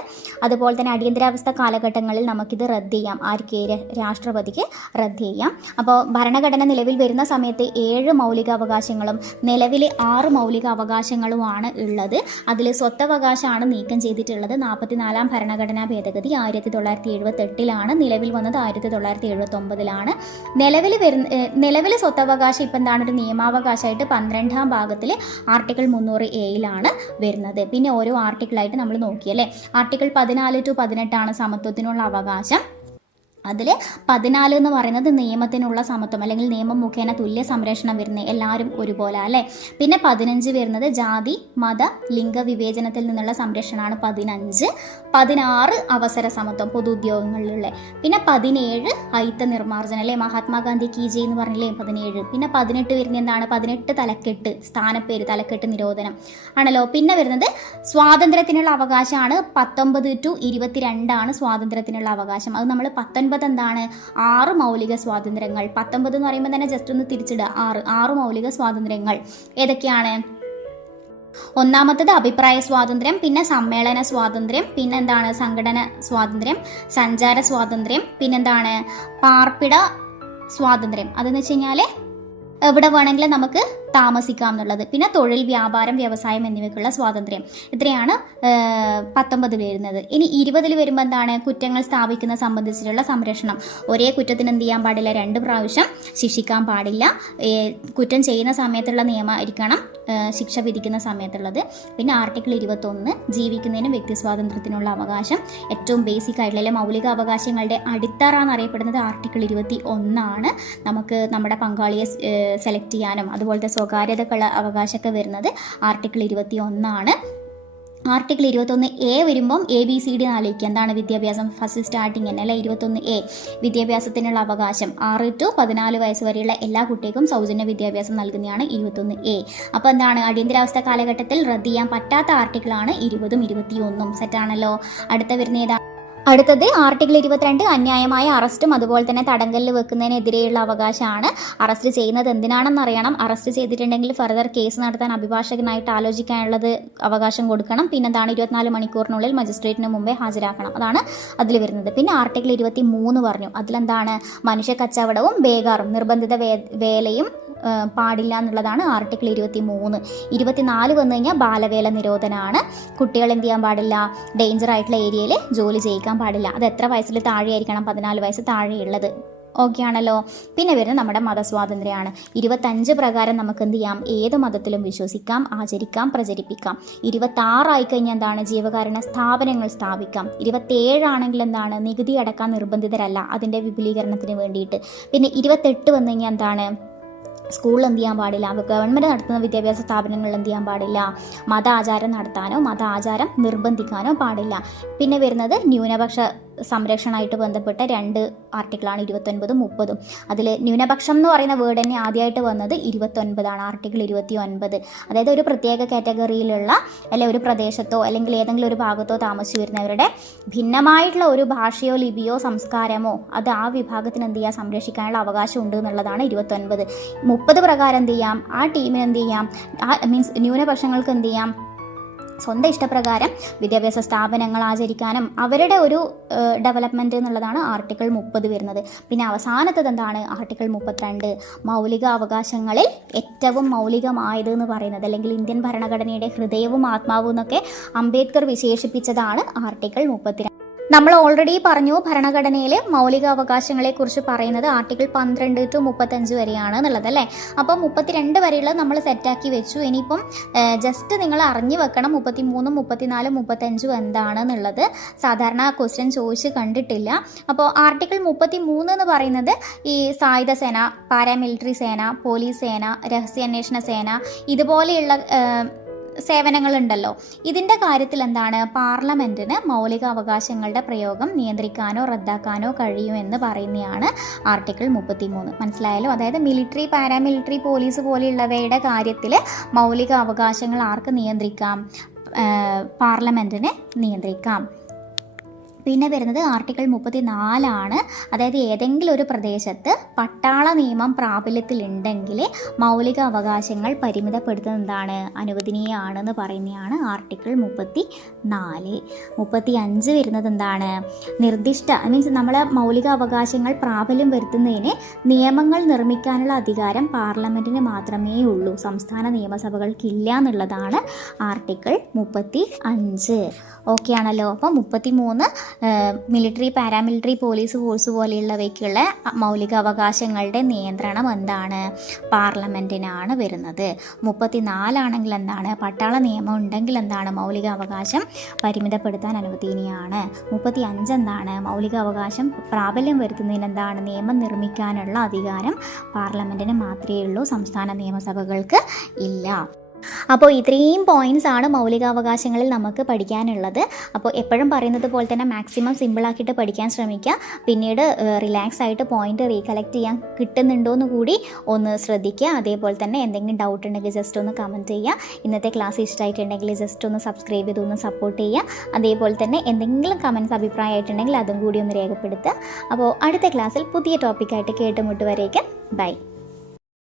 അതുപോലെ തന്നെ അടിയന്തരാവസ്ഥ കാലഘട്ടങ്ങളിൽ നമുക്കിത് റദ്ദ് ചെയ്യാം. ആർക്ക്? രാഷ്ട്രപതിക്ക് റദ്ദ് ചെയ്യാം. അപ്പോൾ ഭരണഘടന നിലവിൽ വരുന്ന സമയത്ത് 7 മൗലിക അവകാശങ്ങളും നിലവിൽ 6 മൗലിക അവകാശങ്ങളുമാണ് ഉള്ളത്. അതിൽ സ്വത്തവകാശമാണ് നീക്കം ചെയ്തിട്ടുള്ളത്. 44ാം ഭരണഘടനാ ഭേദഗതി 1978ലാണ്. നിലവിൽ വന്നത് 1979ലാണ്. നിലവിൽ സ്വത്തവകാശം ഇപ്പം എന്താണ് ഒരു നിയമാവകാശമായിട്ട് 12ാം ഭാഗത്തിൽ ആർട്ടിക്കിൾ 300A വരുന്നത്. പിന്നെ ഓരോ ആർട്ടിക്കിളായിട്ട് നമ്മൾ നോക്കിയല്ലേ. ആർട്ടിക്കിൾ 14 to 18 സമത്വത്തിനുള്ള അവകാശം. അതിൽ 14 എന്ന് പറയുന്നത് നിയമത്തിനുള്ള സമത്വം, അല്ലെങ്കിൽ നിയമം മുഖേന തുല്യ സംരക്ഷണം വരുന്നത് എല്ലാവരും ഒരുപോലെ അല്ലേ. പിന്നെ 15 വരുന്നത് ജാതി മത ലിംഗ വിവേചനത്തിൽ നിന്നുള്ള സംരക്ഷണമാണ് 15. 16 അവസര സമത്വം പൊതുദ്യോഗങ്ങളിലുള്ള. പിന്നെ 17 അയിത്ത നിർമ്മാർജ്ജനം അല്ലേ, മഹാത്മാഗാന്ധി കീ ജയ് എന്ന് പറഞ്ഞില്ലേ 17. പിന്നെ 18 വരുന്നത് എന്താണ്? 18 തലക്കെട്ട്, സ്ഥാനപ്പേര് തലക്കെട്ട് നിരോധനം ആണല്ലോ. പിന്നെ വരുന്നത് സ്വാതന്ത്ര്യത്തിനുള്ള അവകാശമാണ്. 19 to 22 സ്വാതന്ത്ര്യത്തിനുള്ള അവകാശം. അത് നമ്മൾ 19 എന്താണ്? 6 മൗലിക സ്വാതന്ത്ര്യങ്ങൾ. 19 എന്ന് പറയുമ്പോൾ തന്നെ ജസ്റ്റ് ഒന്ന് തിരിച്ചിടുക. 6 മൗലിക സ്വാതന്ത്ര്യങ്ങൾ ഏതൊക്കെയാണ്? ഒന്നാമത്തത് അഭിപ്രായ സ്വാതന്ത്ര്യം, പിന്നെ സമ്മേളന സ്വാതന്ത്ര്യം, പിന്നെന്താണ്? സംഘടന സ്വാതന്ത്ര്യം, സഞ്ചാര സ്വാതന്ത്ര്യം, പിന്നെന്താണ്? പാർപ്പിട സ്വാതന്ത്ര്യം. അതെന്ന് വെച്ച് കഴിഞ്ഞാൽ എവിടെ വേണമെങ്കിലും നമുക്ക് താമസിക്കാം എന്നുള്ളത്. പിന്നെ തൊഴിൽ, വ്യാപാരം, വ്യവസായം എന്നിവയ്ക്കുള്ള സ്വാതന്ത്ര്യം. ഇത്രയാണ് 19 വരുന്നത്. ഇനി 20 വരുമ്പോൾ എന്താണ്? കുറ്റങ്ങൾ സ്ഥാപിക്കുന്ന സംബന്ധിച്ചിട്ടുള്ള സംരക്ഷണം. ഒരേ കുറ്റത്തിന് എന്ത് ചെയ്യാൻ പാടില്ല? 2 പ്രാവശ്യം ശിക്ഷിക്കാൻ പാടില്ല. കുറ്റം ചെയ്യുന്ന സമയത്തുള്ള നിയമമായിരിക്കണം ശിക്ഷ വിധിക്കുന്ന സമയത്തുള്ളത്. പിന്നെ ആർട്ടിക്കിൾ 21 ജീവിക്കുന്നതിനും വ്യക്തി സ്വാതന്ത്ര്യത്തിനുള്ള അവകാശം. ഏറ്റവും ബേസിക് ആയിട്ടുള്ള മൗലിക അവകാശങ്ങളുടെ അടിത്തറ എന്നറിയപ്പെടുന്നത് ആർട്ടിക്കിൾ 21 ആണ്. നമുക്ക് നമ്മുടെ പങ്കാളിയെ സെലക്ട് ചെയ്യാനും അതുപോലത്തെ സ്വകാര്യതക്കുള്ള അവകാശമൊക്കെ വരുന്നത് ആർട്ടിക്കിൾ 21 ആണ്. ആർട്ടിക്കിൾ 21A വരുമ്പം ABCD ആലോചിക്കുക. എന്താണ്? വിദ്യാഭ്യാസം. ഫസ്റ്റ് സ്റ്റാർട്ടിങ് തന്നെ അല്ലെ 21A, വിദ്യാഭ്യാസത്തിനുള്ള അവകാശം. 6 to 14 വയസ്സ് വരെയുള്ള എല്ലാ കുട്ടികൾക്കും സൗജന്യ വിദ്യാഭ്യാസം നൽകുന്നതാണ് 21A. അപ്പോൾ എന്താണ്? അടിയന്തരാവസ്ഥ കാലഘട്ടത്തിൽ റദ്ദ് ചെയ്യാൻ പറ്റാത്ത ആർട്ടിക്കിളാണ് 20ഉം 21ഉം. സെറ്റാണല്ലോ. അടുത്തത് ആർട്ടിക്കിൾ 22 അന്യായമായ അറസ്റ്റും അതുപോലെ തന്നെ തടങ്കലിൽ വെക്കുന്നതിനെതിരെയുള്ള അവകാശമാണ്. അറസ്റ്റ് ചെയ്യുന്നത് എന്തിനാണെന്ന് അറിയണം. അറസ്റ്റ് ചെയ്തിട്ടുണ്ടെങ്കിൽ ഫർദർ കേസ് നടത്താൻ അഭിഭാഷകനായിട്ട് ആലോചിക്കാനുള്ളത് അവകാശം കൊടുക്കണം. പിന്നെ എന്താണ്? 24 മണിക്കൂറിനുള്ളിൽ മജിസ്ട്രേറ്റിന് മുമ്പേ ഹാജരാക്കണം. അതാണ് അതിൽ വരുന്നത്. പിന്നെ ആർട്ടിക്കിൾ 23 പറഞ്ഞു. അതിലെന്താണ്? മനുഷ്യ കച്ചവടവും ബേഗാറും നിർബന്ധിത വേലയും പാടില്ല എന്നുള്ളതാണ് ആർട്ടിക്കിൾ 23. 24 വന്നു കഴിഞ്ഞാൽ ബാലവേല നിരോധനമാണ്. കുട്ടികൾ എന്ത് ചെയ്യാൻ പാടില്ല? ഡേഞ്ചർ ആയിട്ടുള്ള ഏരിയയിൽ ജോലി ചെയ്യിക്കാൻ പാടില്ല. അത് എത്ര വയസ്സിൽ താഴെയായിരിക്കണം? 14 വയസ്സ് താഴെയുള്ളത്. ഓക്കെ ആണല്ലോ. പിന്നെ വരുന്നത് നമ്മുടെ മതസ്വാതന്ത്ര്യമാണ്. 25 പ്രകാരം നമുക്ക് എന്ത് ചെയ്യാം? ഏത് മതത്തിലും വിശ്വസിക്കാം, ആചരിക്കാം, പ്രചരിപ്പിക്കാം. 26 ആയിക്കഴിഞ്ഞാൽ എന്താണ്? ജീവകാരുണ്യ സ്ഥാപനങ്ങൾ സ്ഥാപിക്കാം. 27 ആണെങ്കിൽ എന്താണ്? നികുതി അടക്കാൻ നിർബന്ധിതരല്ല, അതിൻ്റെ വിപുലീകരണത്തിന് വേണ്ടിയിട്ട്. പിന്നെ 28 വന്നു കഴിഞ്ഞാൽ എന്താണ്? സ്കൂളിൽ എന്ത് ചെയ്യാൻ പാടില്ല? ഗവൺമെൻറ് നടത്തുന്ന വിദ്യാഭ്യാസ സ്ഥാപനങ്ങളിൽ എന്ത് ചെയ്യാൻ പാടില്ല? മത ആചാരം നടത്താനോ മത ആചാരം നിർബന്ധിക്കാനോ പാടില്ല. പിന്നെ വരുന്നത് ന്യൂനപക്ഷ സംരക്ഷണമായിട്ട് ബന്ധപ്പെട്ട 2 ആർട്ടിക്കിളാണ് 29ഉം 30ഉം. അതിൽ ന്യൂനപക്ഷം എന്ന് പറയുന്ന വേർഡ് തന്നെ ആദ്യമായിട്ട് വന്നത് 29 ആണ്. ആർട്ടിക്കിൾ 29, അതായത് ഒരു പ്രത്യേക കാറ്റഗറിയിലുള്ള അല്ലെ ഒരു പ്രദേശത്തോ അല്ലെങ്കിൽ ഏതെങ്കിലും ഒരു ഭാഗത്തോ താമസിച്ചു വരുന്നവരുടെ ഭിന്നമായിട്ടുള്ള ഒരു ഭാഷയോ ലിപിയോ സംസ്കാരമോ അത് ആ വിഭാഗത്തിന് എന്ത് ചെയ്യാം? സംരക്ഷിക്കാനുള്ള അവകാശം ഉണ്ട് എന്നുള്ളതാണ് 29. 30 പ്രകാരം എന്ത് ചെയ്യാം? ആ ടീമിന് എന്ത് ചെയ്യാം? മീൻസ് ന്യൂനപക്ഷങ്ങൾക്ക് എന്ത് ചെയ്യാം? സ്വന്തം ഇഷ്ടപ്രകാരം വിദ്യാഭ്യാസ സ്ഥാപനങ്ങൾ ആചരിക്കാനും അവരുടെ ഒരു ഡെവലപ്മെൻറ്റ് എന്നുള്ളതാണ് ആർട്ടിക്കിൾ 30 വരുന്നത്. പിന്നെ അവസാനത്തത് എന്താണ്? ആർട്ടിക്കിൾ 32. മൗലിക അവകാശങ്ങളിൽ ഏറ്റവും മൗലികമായത് എന്ന് പറയുന്നത് അല്ലെങ്കിൽ ഇന്ത്യൻ ഭരണഘടനയുടെ ഹൃദയവും ആത്മാവും എന്നൊക്കെ അംബേദ്കർ വിശേഷിപ്പിച്ചതാണ് ആർട്ടിക്കിൾ 32. നമ്മൾ ഓൾറെഡി പറഞ്ഞു ഭരണഘടനയിൽ മൗലിക അവകാശങ്ങളെക്കുറിച്ച് പറയുന്നത് ആർട്ടിക്കിൾ 12 to 35 വരെയാണ് എന്നുള്ളത് അല്ലേ. അപ്പോൾ 32 വരെയുള്ളത് നമ്മൾ സെറ്റാക്കി വെച്ചു. ഇനിയിപ്പം ജസ്റ്റ് നിങ്ങൾ അറിഞ്ഞു വെക്കണം 33, 34, 35 എന്താണെന്നുള്ളത്. സാധാരണ ക്വസ്റ്റ്യൻ ചോദിച്ച് കണ്ടിട്ടില്ല. അപ്പോൾ ആർട്ടിക്കിൾ 33 എന്ന് പറയുന്നത് ഈ സായുധ സേന, പാരാമിലിറ്ററി സേന, പോലീസ് സേന, രഹസ്യാന്വേഷണ സേന ഇതുപോലെയുള്ള സേവനങ്ങളുണ്ടല്ലോ. ഇതിൻ്റെ കാര്യത്തിൽ എന്താണ്? പാർലമെൻറ്റിന് മൗലിക അവകാശങ്ങളുടെ പ്രയോഗം നിയന്ത്രിക്കാനോ റദ്ദാക്കാനോ കഴിയുമെന്ന് പറയുന്നതാണ് ആർട്ടിക്കിൾ 33. മനസ്സിലായാലോ? അതായത് മിലിറ്ററി, പാരാമിലിറ്ററി, പോലീസ് പോലെയുള്ളവയുടെ കാര്യത്തിൽ മൗലിക അവകാശങ്ങൾ ആർക്ക് നിയന്ത്രിക്കാം? പാർലമെൻറ്റിനെ നിയന്ത്രിക്കാം. പിന്നെ വരുന്നത് ആർട്ടിക്കിൾ 34 ആണ്. അതായത് ഏതെങ്കിലും ഒരു പ്രദേശത്ത് പട്ടാള നിയമം പ്രാബല്യത്തിലുണ്ടെങ്കിൽ മൗലിക അവകാശങ്ങൾ പരിമിതപ്പെടുത്തുന്നതാണ് അനുവദനീയമാണെന്ന് പറയുന്നതാണ് ആർട്ടിക്കിൾ 34. 35 വരുന്നത് എന്താണ്? നിർദ്ദിഷ്ട മീൻസ് നമ്മളെ മൗലിക അവകാശങ്ങൾ പ്രാബല്യം വരുത്തുന്നതിന് നിയമങ്ങൾ നിർമ്മിക്കാനുള്ള അധികാരം പാർലമെൻറ്റിന് മാത്രമേ ഉള്ളൂ, സംസ്ഥാന നിയമസഭകൾക്കില്ല എന്നുള്ളതാണ് ആർട്ടിക്കിൾ 35. ഓക്കെ ആണല്ലോ. അപ്പോൾ 33 മിലിറ്ററി, പാരാമിലിറ്ററി, പോലീസ് ഫോഴ്സ് പോലെയുള്ളവയ്ക്കുള്ള മൗലിക അവകാശങ്ങളുടെ നിയന്ത്രണം എന്താണ്? പാർലമെൻറ്റിനാണ് വരുന്നത്. 34 ആണെങ്കിൽ എന്താണ്? പട്ടാള നിയമം ഉണ്ടെങ്കിൽ എന്താണ്? മൗലിക അവകാശം പരിമിതപ്പെടുത്താൻ അനുവദനീയമാണ്. 35 എന്താണ്? മൗലിക അവകാശം പ്രാബല്യം വരുത്തുന്നതിന് എന്താണ്? നിയമം നിർമ്മിക്കാനുള്ള അധികാരം പാർലമെൻറ്റിന് മാത്രമേ ഉള്ളൂ, സംസ്ഥാന നിയമസഭകൾക്ക് ഇല്ല. അപ്പോൾ ഇത്രയും പോയിൻറ്റ്സ് ആണ് മൗലികാവകാശങ്ങളിൽ നമുക്ക് പഠിക്കാനുള്ളത്. അപ്പോൾ എപ്പോഴും പറയുന്നത് പോലെ തന്നെ മാക്സിമം സിമ്പിളാക്കിയിട്ട് പഠിക്കാൻ ശ്രമിക്കുക. പിന്നീട് റിലാക്സ് ആയിട്ട് പോയിൻ്റ് റീകളക്ട് ചെയ്യാൻ കിട്ടുന്നുണ്ടോയെന്ന് കൂടി ഒന്ന് ശ്രദ്ധിക്കുക. അതേപോലെ തന്നെ എന്തെങ്കിലും ഡൗട്ട് ഉണ്ടെങ്കിൽ ജസ്റ്റ് ഒന്ന് കമൻറ്റ് ചെയ്യുക. ഇന്നത്തെ ക്ലാസ് ഇഷ്ടമായിട്ടുണ്ടെങ്കിൽ ജസ്റ്റ് ഒന്ന് സബ്സ്ക്രൈബ് ചെയ്ത് ഒന്ന് സപ്പോർട്ട് ചെയ്യുക. അതേപോലെ തന്നെ എന്തെങ്കിലും കമൻറ്റ്സ് അഭിപ്രായമായിട്ടുണ്ടെങ്കിൽ അതും കൂടി ഒന്ന് രേഖപ്പെടുത്തുക. അപ്പോൾ അടുത്ത ക്ലാസ്സിൽ പുതിയ ടോപ്പിക്കായിട്ട് കേട്ടുമുട്ടുവരേക്കും ബൈ.